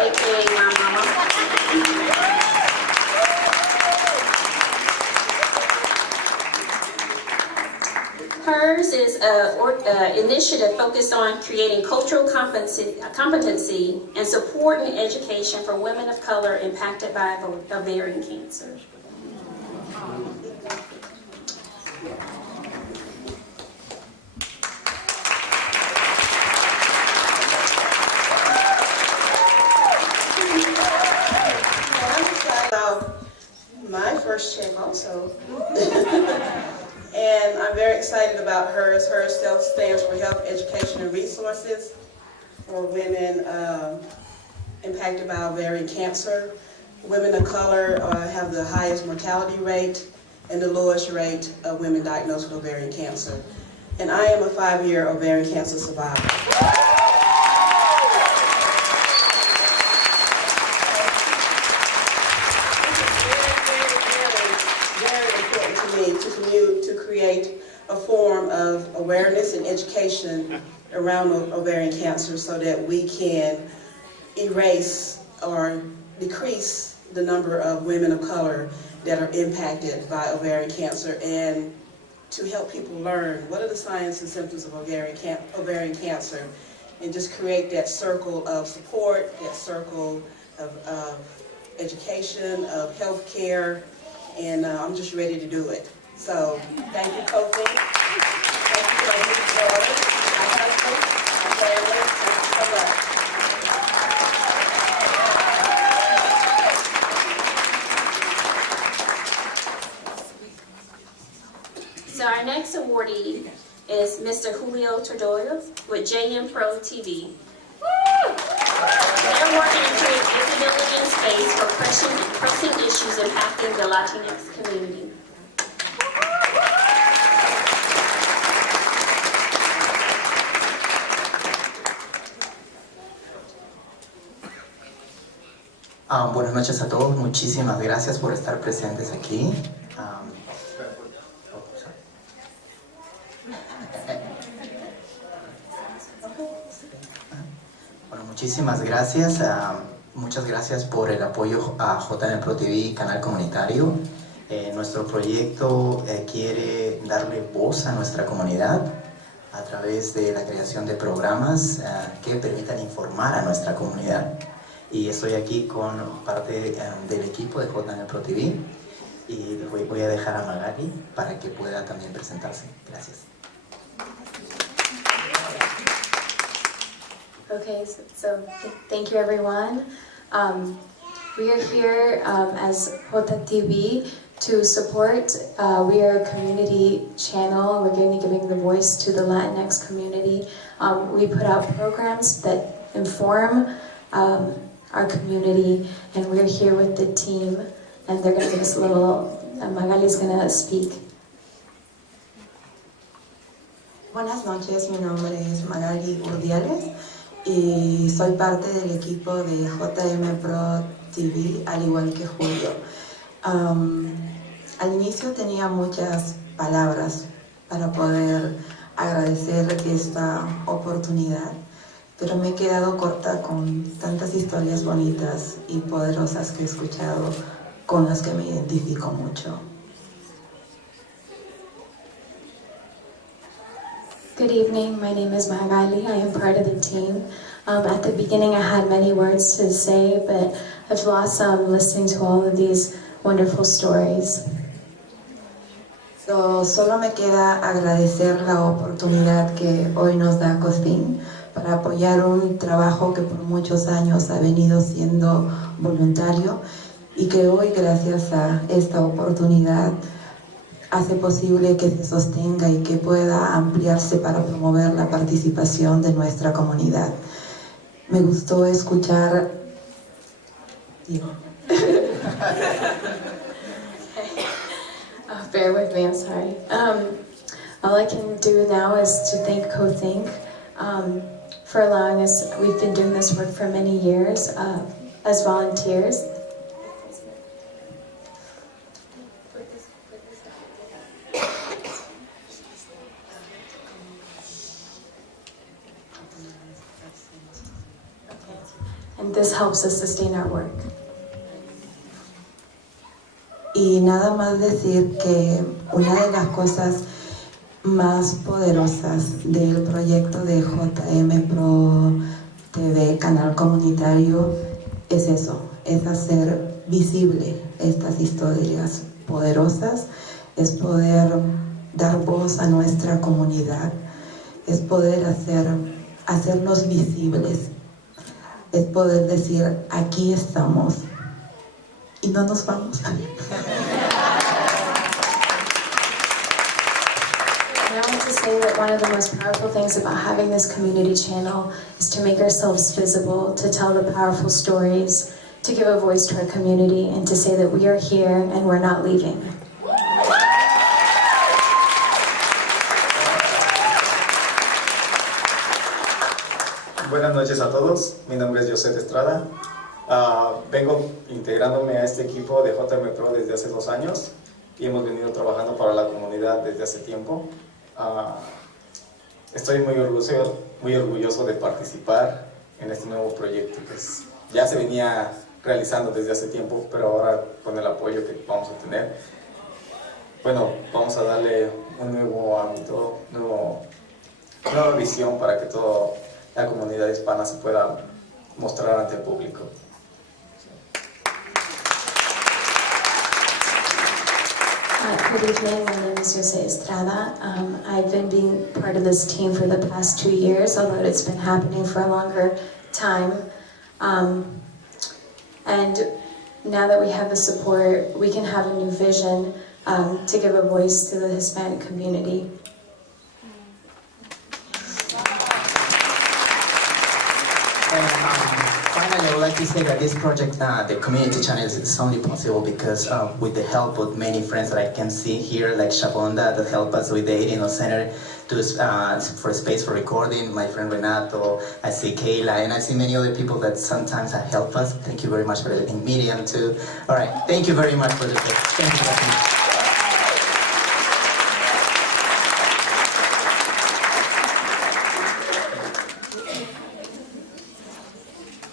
aka My Mama. Hers is an initiative focused on creating cultural competency and supporting education for women of color impacted by ovarian cancer. My first check also. And I'm very excited about hers. Hers stands for Health, Education, and Resources for women impacted by ovarian cancer. Women of color have the highest mortality rate and the lowest rate of women diagnosed with ovarian cancer. And I am a 5-year ovarian cancer survivor. To create a form of awareness and education around ovarian cancer so that we can erase or decrease the number of women of color that are impacted by ovarian cancer, and to help people learn what are the signs and symptoms of ovarian cancer, and just create that circle of support, that circle of education, of health care, and I'm just ready to do it. So thank you, CoTHINKK. Thank you for my daughter, my husband, my family. Thank you so much. So our next awardee is Mr. Julio Tordoya with JM Pro TV. They're working to create visibility and space for pressing issues impacting the Latinx community. Buenas noches a todos, muchísimas gracias por estar presentes aquí. Bueno, muchísimas gracias. Muchas gracias por el apoyo a JM Pro TV, canal comunitario. Nuestro proyecto quiere darle voz a nuestra comunidad a través de la creación de programas que permitan informar a nuestra comunidad. Y estoy aquí con parte del equipo de JM Pro TV y voy a dejar a Magali para que pueda también presentarse. Gracias. Okay, so thank you everyone. We are here as CoTHINKK to support. We are a community channel. We're going to be giving the voice to the Latinx community. We put out programs that inform our community, and we're here with the team, and they're going to give us a little, Magali's going to speak. Buenas noches, mi nombre es Magali Urdiales y soy parte del equipo de JM Pro TV, al igual que Julio. Al inicio tenía muchas palabras para poder agradecer esta oportunidad, pero me he quedado corta con tantas historias bonitas y poderosas que he escuchado, con las que me identifico mucho. Good evening, my name is Magali. I am part of the team. At the beginning I had many words to say, but I've lost some listening to all of these wonderful stories. Solo me queda agradecer la oportunidad que hoy nos da CoTHINKK para apoyar un trabajo que por muchos años ha venido siendo voluntario y que hoy, gracias a esta oportunidad, hace posible que se sostenga y que pueda ampliarse para promover la participación de nuestra comunidad. Me gustó escuchar... Bear with me, I'm sorry. All I can do now is to thank CoTHINKK for allowing us. We've been doing this work for many years as volunteers. And this helps us sustain our work. Y nada más decir que una de las cosas más poderosas del proyecto de JM Pro TV, canal comunitario, es eso, es hacer visible estas historias poderosas, es poder dar voz a nuestra comunidad, es poder hacernos visibles, es poder decir, aquí estamos y no nos vamos. I want to say that one of the most powerful things about having this community channel is to make ourselves visible, to tell the powerful stories, to give a voice to our community, and to say that we are here and we're not leaving. Buenas noches a todos, mi nombre es José Estrada. Vengo integrándome a este equipo de JM Pro desde hace 2 años y hemos venido trabajando para la comunidad desde hace tiempo. Estoy muy orgulloso de participar en este nuevo proyecto que ya se venía realizando desde hace tiempo, pero ahora con el apoyo que vamos a tener, bueno, vamos a darle un nuevo ámbito, nueva visión para que toda la comunidad hispana se pueda mostrar ante el público. Good evening, my name is Jose Estrada. I've been being part of this team for the past 2 years, although it's been happening for a longer time. And now that we have the support, we can have a new vision to give a voice to the Hispanic community. And finally, I would like to say that this project, the community channel, is only possible because with the help of many friends that I can see here, like Shabonda, that help us with the 18 Center for space for recording, my friend Renato, I see Kayla, and I see many other people that sometimes help us. Thank you very much for everything. Miriam too. All right, thank you very much for the thank you.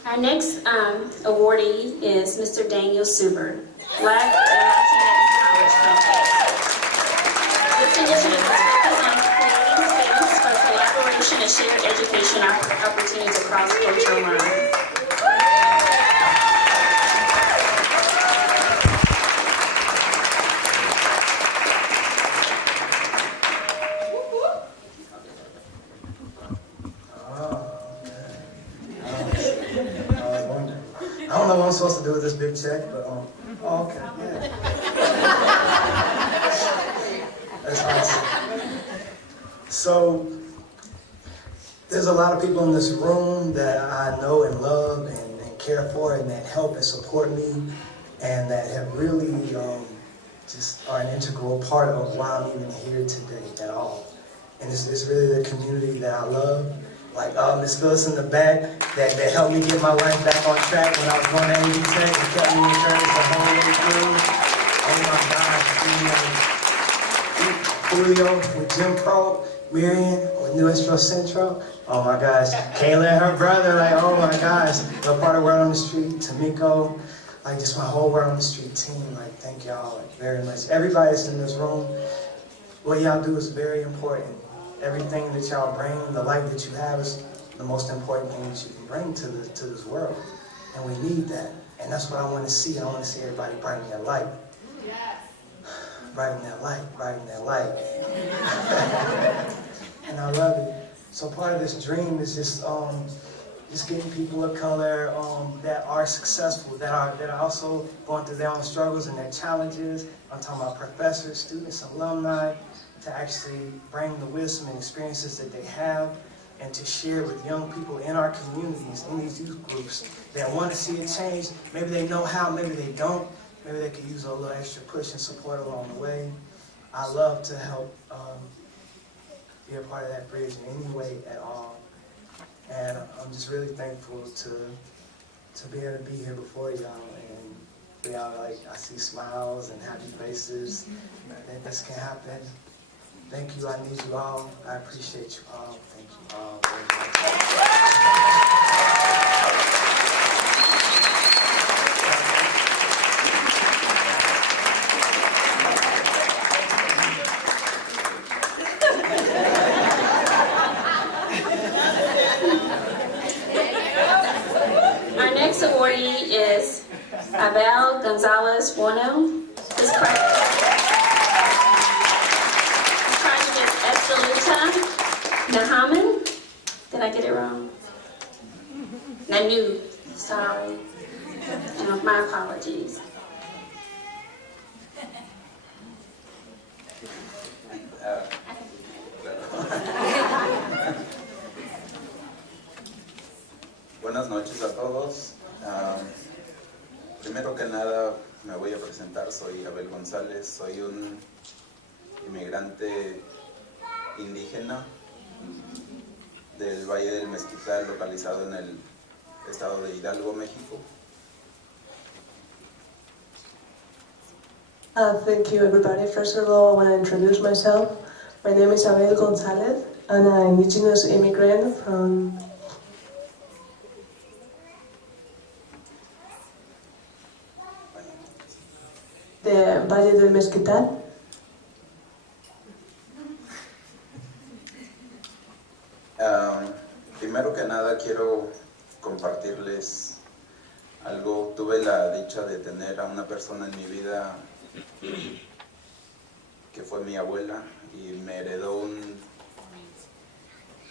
Our next awardee is Mr. Daniel Suber, Black and Latinx College Campus. This initiative is focused on creating space for collaboration and shared education opportunities across cultural lines. I don't know what I'm supposed to do with this big check, but oh, okay, yeah. That's awesome. So, there's a lot of people in this room that I know and love and care for and that help and support me and that have really just are an integral part of why I'm even here today at all. And it's really the community that I love. Like Miss Phyllis in the back that helped me get my life back on track when I was going to AD Tech and kept me encouraged the whole way through. Oh my gosh, Julio with Jim Pro, Miriam with New Estro Central. Oh my gosh, Kayla and her brother, like oh my gosh, a part of Word on the Street, Tamiko, like just my whole Word on the Street team. Like thank y'all like, very much. Everybody that's in this room, what y'all do is very important. Everything that y'all bring, the light that you have is the most important thing that you can bring to this world. And we need that. And that's what I want to see. I want to see everybody brighten their light. Yes. Brighten their light, brighten their light. And I love it. So part of this dream is just getting people of color that are successful, that are also going through their own struggles and their challenges. I'm talking about professors, students, alumni, to actually bring the wisdom and experiences that they have and to share with young people in our communities, in these youth groups that want to see a change. Maybe they know how, maybe they don't. Maybe they could use a little extra push and support along the way. I love to help be a part of that bridge in any way at all. And I'm just really thankful to be able to be here before y'all. And y'all, like, I see smiles and happy faces. That this can happen. Thank you, I need you all. I appreciate you all. Thank you all very much. Our next awardee is Abel Gonzalez Bueno. Nahaman? Did I get it wrong? Nanu, sorry. And my apologies. Buenas noches a todos. Primero que nada me voy a presentar, soy Abel González, soy un inmigrante indígena del Valle del Mezquital, localizado en el estado de Hidalgo, México. Thank you, everybody. First of all, I want to introduce myself. My name is Abel González, and I'm an indigenous immigrant from the Valle del Mezquital. entrada quiero compartirles algo. Tuve la dicha de tener a una persona en mi vida que fue mi abuela y me heredó un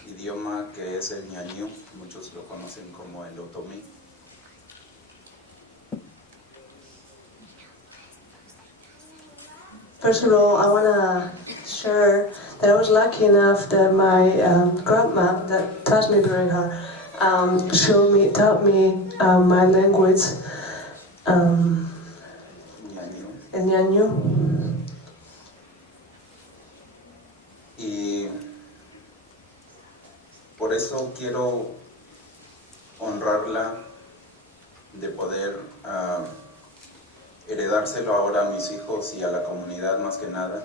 idioma que es el ñañú, muchos lo conocen como el otomí. First of all, I want to share that I was lucky enough that my grandma, that touched me during her, taught me my language, el ñañú. Y por eso quiero honrarla de poder heredárselo ahora a mis hijos y a la comunidad más que nada.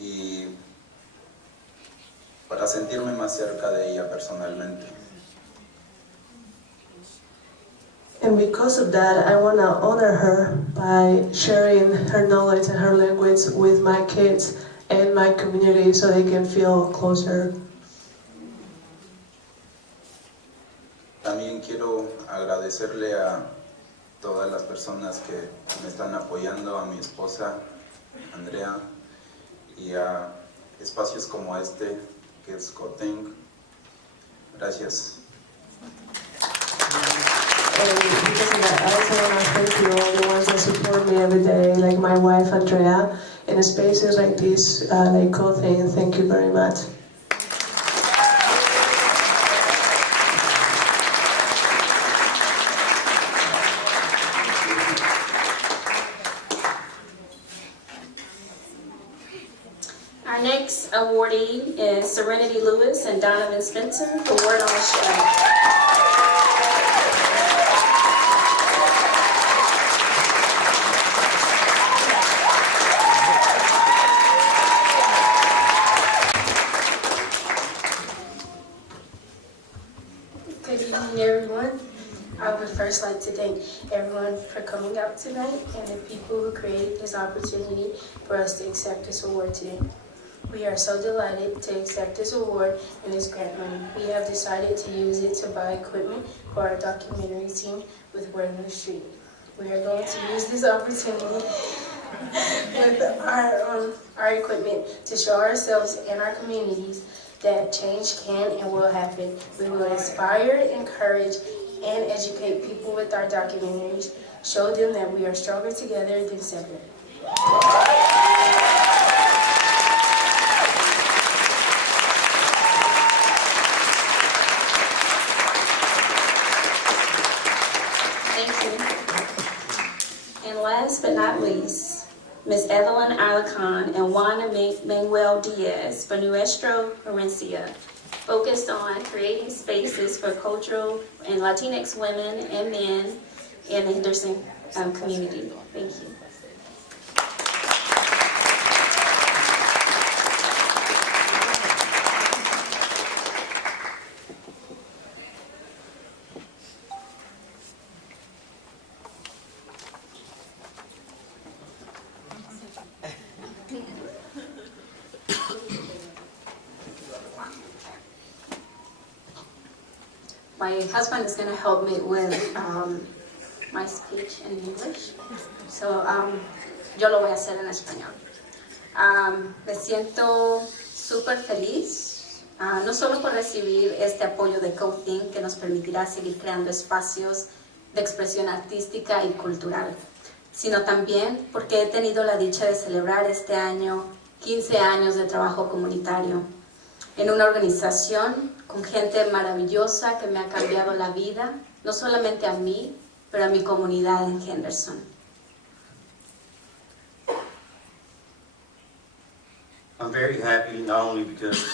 Y para sentirme más cerca de ella personalmente. And because of that, I want to honor her by sharing her knowledge and her language with my kids and my community so they can feel closer. También quiero agradecerle a todas las personas que me están apoyando, a mi esposa, Andrea, y a espacios como este, que es CoTHINKK. Gracias. And because of that, I also want to thank you all the ones that support me every day, like my wife, Andrea, in spaces like this, like CoTHINKK. Thank you very much. Our next awardee is Serenity Lewis and Donovan Spencer for Word on the Street. Good evening, everyone. I would first like to thank everyone for coming out tonight and the people who created this opportunity for us to accept this award today. We are so delighted to accept this award and this grant money. We have decided to use it to buy equipment for our documentary team with Word on the Street. We are going to use this opportunity with our equipment to show ourselves and our communities that change can and will happen. We will inspire, encourage, and educate people with our documentaries, show them that we are stronger together than separate. Thank you. And last but not least, Ms. Evelyn Alarcon and Juana Manuel Diaz for Nuestra Herencia, focused on creating spaces for cultural and Latinx women and men in the Henderson community. Thank you. My husband is going to help me with my speech in English. So, yo lo voy a hacer en español. Me siento súper feliz, no solo por recibir este apoyo de CoTHINKK que nos permitirá seguir creando espacios de expresión artística y cultural, sino también porque he tenido la dicha de celebrar este año 15 años de trabajo comunitario en una organización con gente maravillosa que me ha cambiado la vida, no solamente a mí, pero a mi comunidad en Henderson. I'm very happy not only because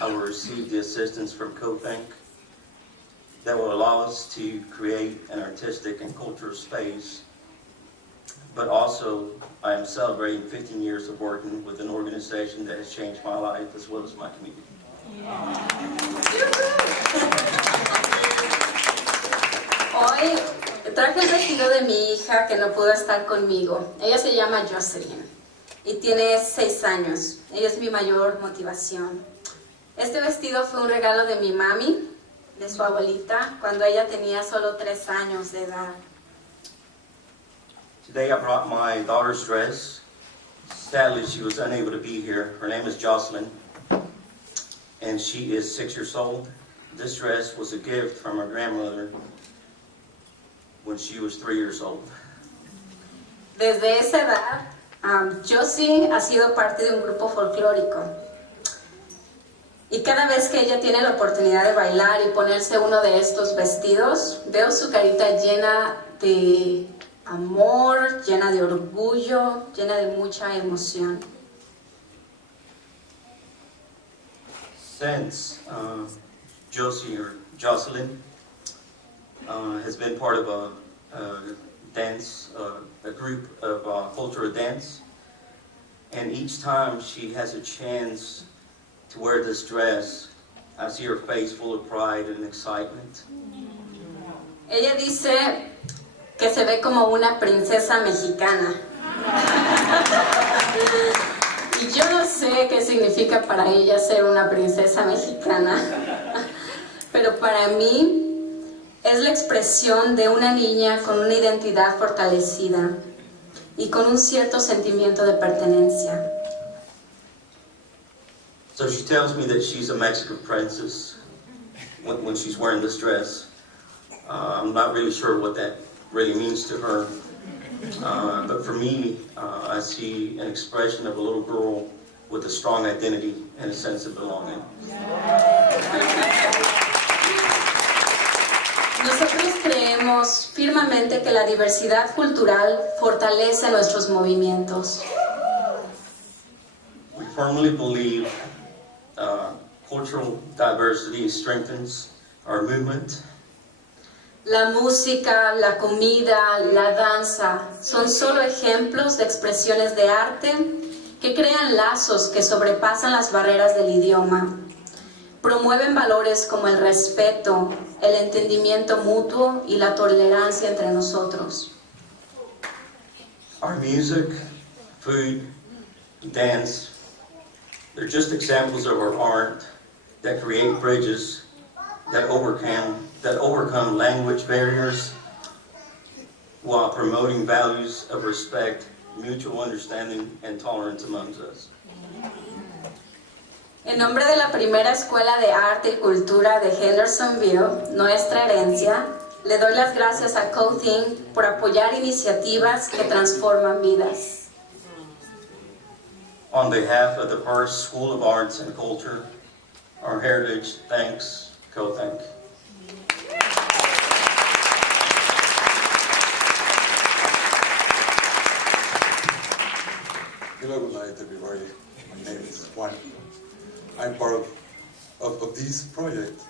I will receive the assistance from CoTHINKK that will allow us to create an artistic and cultural space, but also I am celebrating 15 years of working with an organization that has changed my life as well as my community. Hoy traje el vestido de mi hija que no pudo estar conmigo. Ella se llama Jocelyn y tiene 6 años. Ella es mi mayor motivación. Este vestido fue un regalo de mi mami, de su abuelita, cuando ella tenía solo 3 años de edad. Today I brought my daughter's dress. Sadly, she was unable to be here. Her name is Jocelyn, and she is 6 years old. This dress was a gift from her grandmother when she was 3 years old. Desde esa edad, Josie ha sido parte de un grupo folclórico. Y cada vez que ella tiene la oportunidad de bailar y ponerse uno de estos vestidos, veo su carita llena de amor, llena de orgullo, llena de mucha emoción. Since Josie or Jocelyn has been part of a dance, a group of cultural dance, and each time she has a chance to wear this dress, I see her face full of pride and excitement. Ella dice que se ve como una princesa mexicana. Y yo no sé qué significa para ella ser una princesa mexicana, pero para mí es la expresión de una niña con una identidad fortalecida y con un cierto sentimiento de pertenencia. So she tells me that she's a Mexican princess when she's wearing this dress. I'm not really sure what that really means to her. But for me, I see an expression of a little girl with a strong identity and a sense of belonging. Nosotros creemos firmemente que la diversidad cultural fortalece nuestros movimientos. We firmly believe cultural diversity strengthens our movement. La música, la comida, la danza son solo ejemplos de expresiones de arte que crean lazos que sobrepasan las barreras del idioma. Promueven valores como el respeto, el entendimiento mutuo y la tolerancia entre nosotros. Our music, food, dance, they're just examples of our art that create bridges that overcome language barriers while promoting values of respect, mutual understanding, and tolerance amongst us. En nombre de la primera escuela de arte y cultura de Hendersonville, nuestra herencia, le doy las gracias a CoTHINKK por apoyar iniciativas que transforman vidas. On behalf of the First School of Arts and Culture, our heritage, thanks, CoTHINKK. Hello, good night, everybody. My name is Juan. I'm part of this project.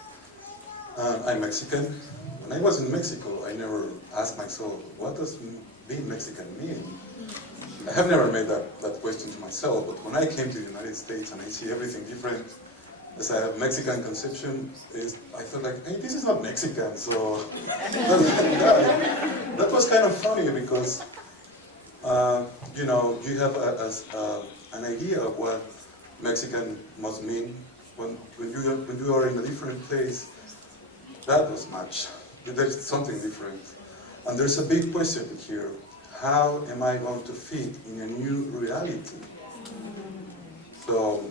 I'm Mexican. When I was in Mexico, I never asked myself, what does being Mexican mean? I have never made that question to myself, but when I came to the United States and I see everything different, as I have Mexican conception, I thought like, hey, this is not Mexican, so that was kind of funny because you have an idea of what Mexican must mean when you are in a different place. That was much. There's something different, and there's a big question here: how am I going to fit in a new reality? So,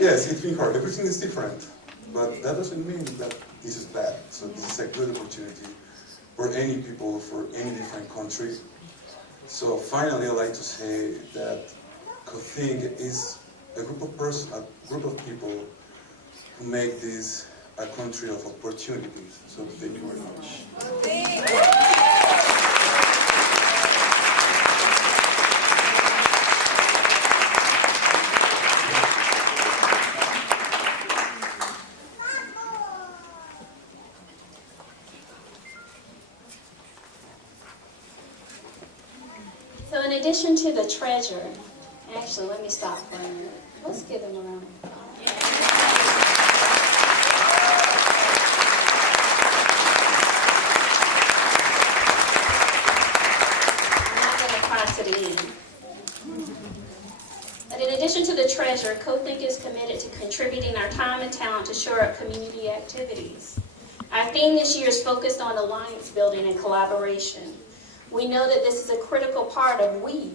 yes, it's been hard. Everything is different, but that doesn't mean that this is bad. So this is a good opportunity for any people, for any different country. So finally, I'd like to say that CoTHINKK is a group of people who make this a country of opportunities. So thank you very much. So in addition to the treasure, actually, let me stop for a minute. Let's give them a round of applause. I'm not going to cry to the end. But in addition to contributing our time and talent to shore up community activities. Our theme this year is focused on alliance building and collaboration. We know that this is a critical part of we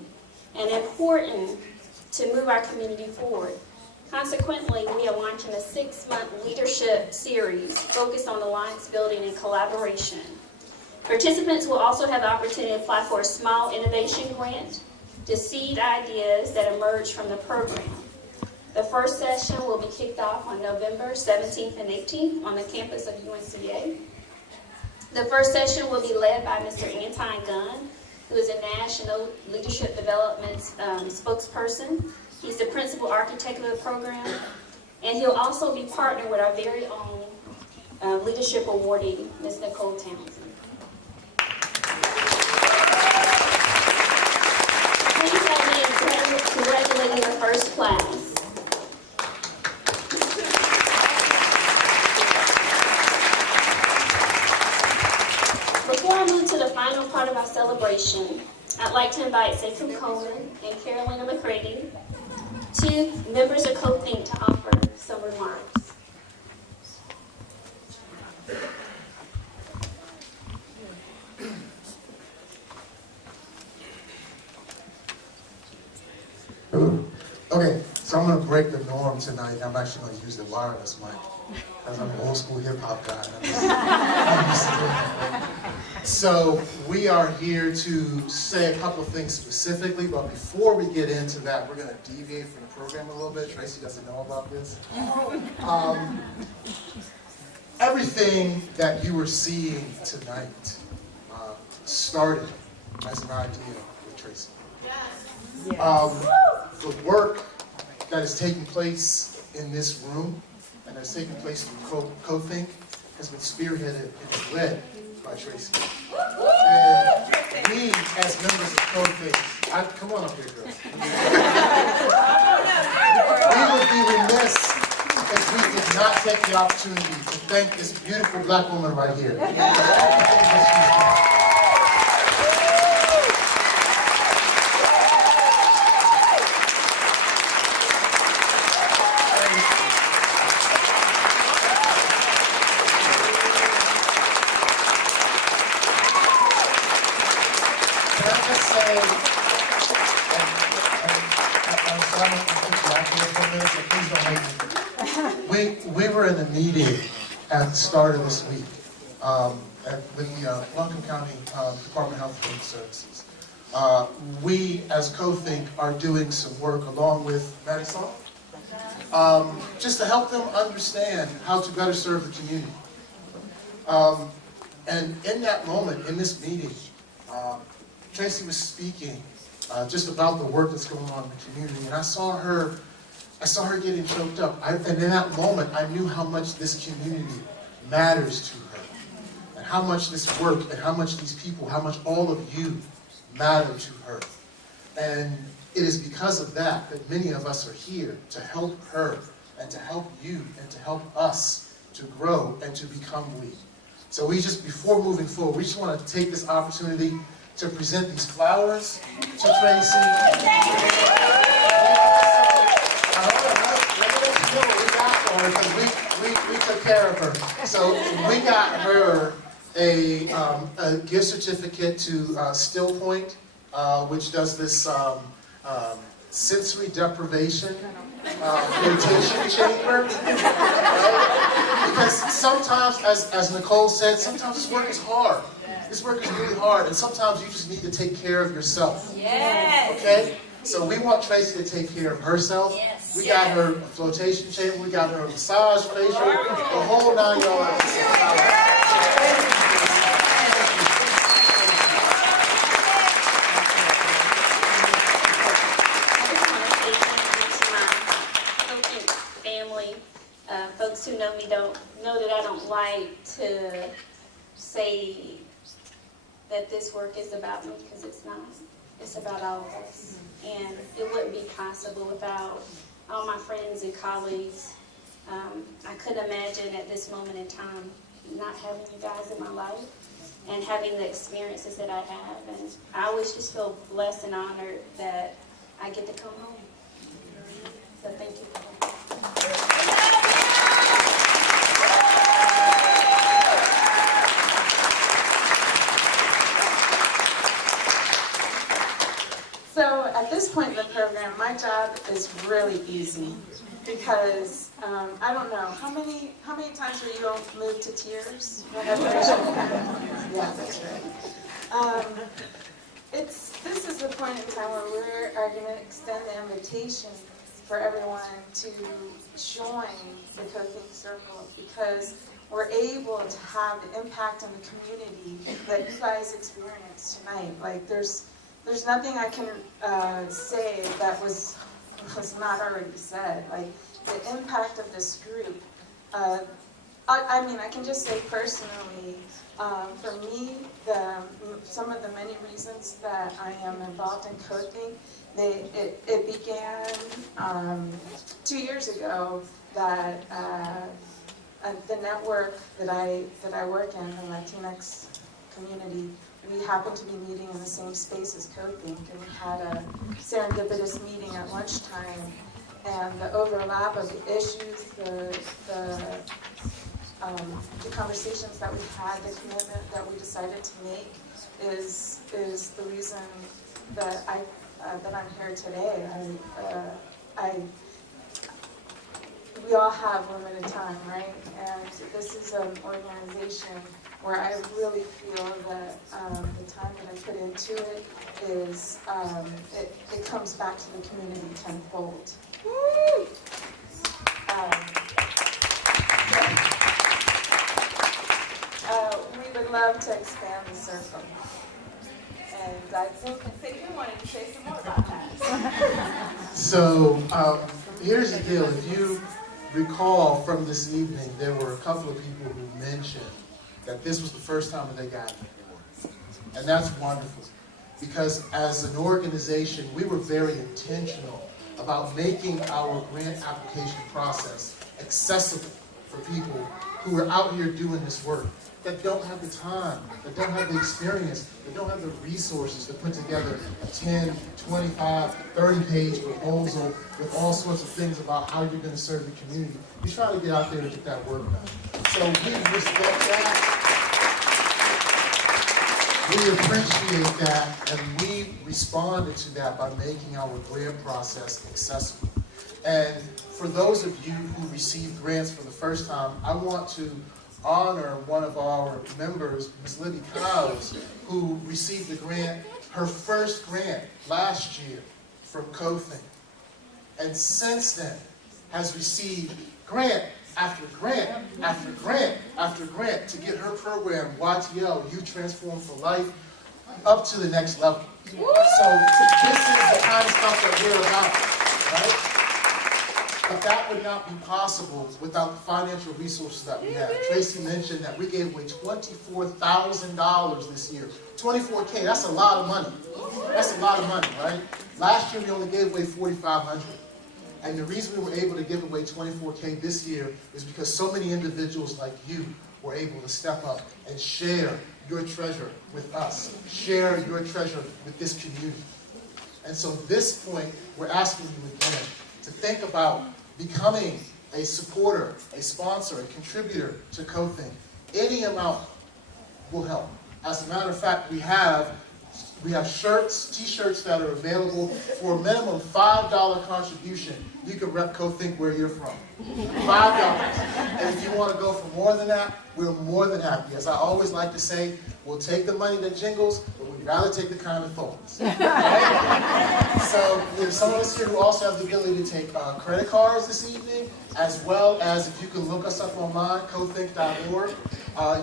and important to move our community forward. Consequently, we are launching a 6-month leadership series focused on alliance building and collaboration. Participants will also have the opportunity to apply for a small innovation grant to seed ideas that emerge from the program. The first session will be kicked off on November 17th and 18th on the campus of UNCA. The first session will be led by Mr. Anton Gunn, who is a National Leadership Development spokesperson. He's the principal architect of the program, and he'll also be partnered with our very own leadership awardee, Ms. Nicole Townsend. Please help me in congratulating the first class. Before I move to the final part of our celebration, I'd like to invite Sekou Coleman and Carolina McCready, two members of CoTHINKK, to offer some remarks. Hello. Okay, so I'm going to break the norm tonight. I'm actually going to use the wireless mic, because I'm an old school hip hop guy. I'm used to doing that. So we are here to say a couple of things specifically, but before we get into that, we're going to deviate from the program a little bit. Tracy doesn't know about this. Everything that you were seeing tonight started as an idea with Tracy. The work that is taking place in this room and that's taking place through CoTHINKK has been spearheaded and is led by Tracy. And we, as members of CoTHINKK, come on up here, girl. We would be remiss if we did not take the opportunity to thank this beautiful black woman right here. We were in a meeting at the start of this week with the Buncombe County Department of Health and Human Services. We, as CoTHINKK, are doing some work along with Marisol, just to help them understand how to better serve the community. And in that moment, in this meeting, Tracy was speaking just about the work that's going on in the community, and I saw her getting choked up. And in that moment, I knew how much this community matters to her, and how much this work, and how much these people, how much all of you matter to her. And it is because of that that many of us are here to help her, and to help you, and to help us to grow and to become we. So before moving forward, we just want to take this opportunity to present these flowers to Tracy. We took care of her. So we got her a gift certificate to Still Point, which does this sensory deprivation meditation chamber. Right? Because sometimes, as Nicole said, sometimes this work is hard. This work is really hard, and sometimes you just need to take care of yourself. Yes. Okay? So we want Tracy to take care of herself. Yes. We got her a flotation chamber, we got her a massage facial, the whole 9 yards. Family, folks who know me don't know that I don't like to say that this work is about me, because it's not. It's about all of us. And it wouldn't be possible without all my friends and colleagues. I couldn't imagine at this moment in time not having you guys in my life and having the experiences that I have. And I always just feel blessed and honored that I get to come home. So thank you. program, my job is really easy because I don't know how many times were you all moved to tears? Yeah, that's right. This is the point in time where we are going to extend the invitation for everyone to join the CoTHINKK Circle because we're able to have the impact on the community that you guys experienced tonight. Like there's nothing I can say that was not already said. Like the impact of this group. I mean, I can just say personally, for me, some of the many reasons that I am involved in CoTHINKK, it began 2 years ago that the network that I work in, the Latinx community, we happened to be meeting in the same space as CoTHINKK, and we had a serendipitous meeting at lunchtime, and the overlap of the issues, the conversations that we had, the commitment that we decided to make is the reason that I'm here today. We all have limited time, right? And this is an organization where I really feel that the time that I put into it is, it comes back to the community tenfold. We would love to expand the circle. And I think you wanted to say some more about that. So here's the deal. If you recall from this evening, there were a couple of people who mentioned that this was the first time that they got an award. And that's wonderful. Because as an organization, we were very intentional about making our grant application process accessible for people who are out here doing this work, that don't have the time, that don't have the experience, that don't have the resources to put together a 10, 25, 30-page proposal with all sorts of things about how you're going to serve the community. We try to get out there and get that work done. So we respect that. We appreciate that, and we responded to that by making our grant process accessible. And for those of you who received grants for the first time, I want to honor one of our members, Ms. Libby Cowes, who received a grant, her first grant last year from CoTHINKK. And since then has received grant after grant after grant after grant to get her program, YTL, You Transform for Life, up to the next level. So this is the kind of stuff that we're about, right? But that would not be possible without the financial resources that we have. Tracy mentioned that we gave away $24,000 this year. $24K, that's a lot of money. That's a lot of money, right? Last year we only gave away $4,500. And the reason we were able to give away $24K this year is because so many individuals like you were able to step up and share your treasure with us. Share your treasure with this community. And so at this point, we're asking you again to think about becoming a supporter, a sponsor, a contributor to CoTHINKK. Any amount will help. As a matter of fact, we have shirts, t-shirts that are available for a minimum $5 contribution. You can rep CoTHINKK where you're from. $5. And if you want to go for more than that, we're more than happy. As I always like to say, we'll take the money that jingles, but we'd rather take the kind that folds. Right? So there's some of us here who also have the ability to take credit cards this evening, as well as if you can look us up online, CoTHINKK.org.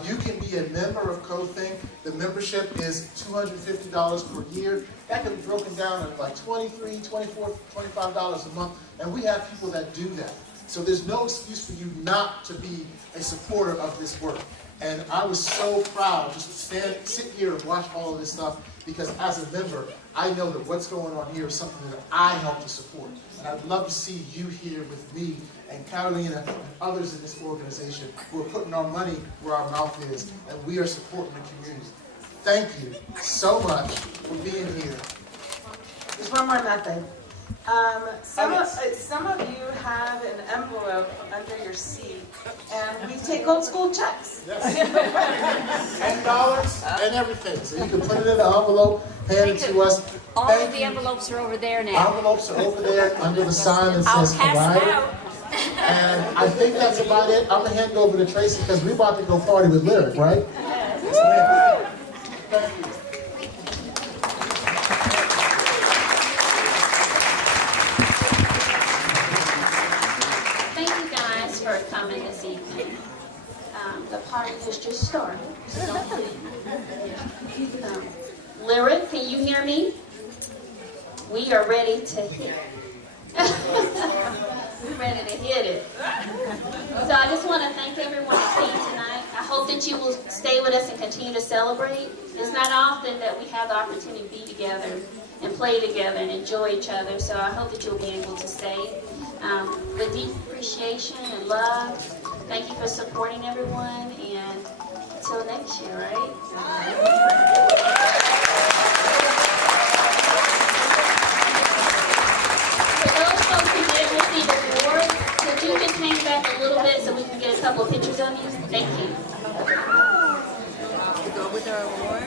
You can be a member of CoTHINKK. The membership is $250 per year. That can be broken down at like $23, $24, $25 a month, and we have people that do that. So there's no excuse for you not to be a supporter of this work. And I was so proud just to sit here and watch all of this stuff, because as a member, I know that what's going on here is something that I help to support. And I'd love to see you here with me and Carolina and others in this organization who are putting our money where our mouth is, and we are supporting the community. Thank you so much for being here. There's one more method. Some of you have an envelope under your seat, and we take old school checks. $10 and everything. So you can put it in an envelope, hand it to us. All of the envelopes are over there now. Envelopes are over there under the sign that I'll says pass them Collide. out. And I think that's about it. I'm gonna hand it over to Tracy because we're about to go party with Lyric, right? Yes. Thank you. Thank you guys for coming this evening. The party has just started. So don't leave. Lyric, can you hear me? We are ready to hit. We're ready to hit it. So I just want to thank everyone that came tonight. I hope that you will stay with us and continue to celebrate. It's not often that we have the opportunity to be together and play together and enjoy each other. So I hope that you'll be able to stay. With deep appreciation and love, thank you for supporting everyone, and until next year, right? For those folks who didn't receive awards, if you just hang back a little bit so we can get a couple of pictures of you, thank you. To go with our award.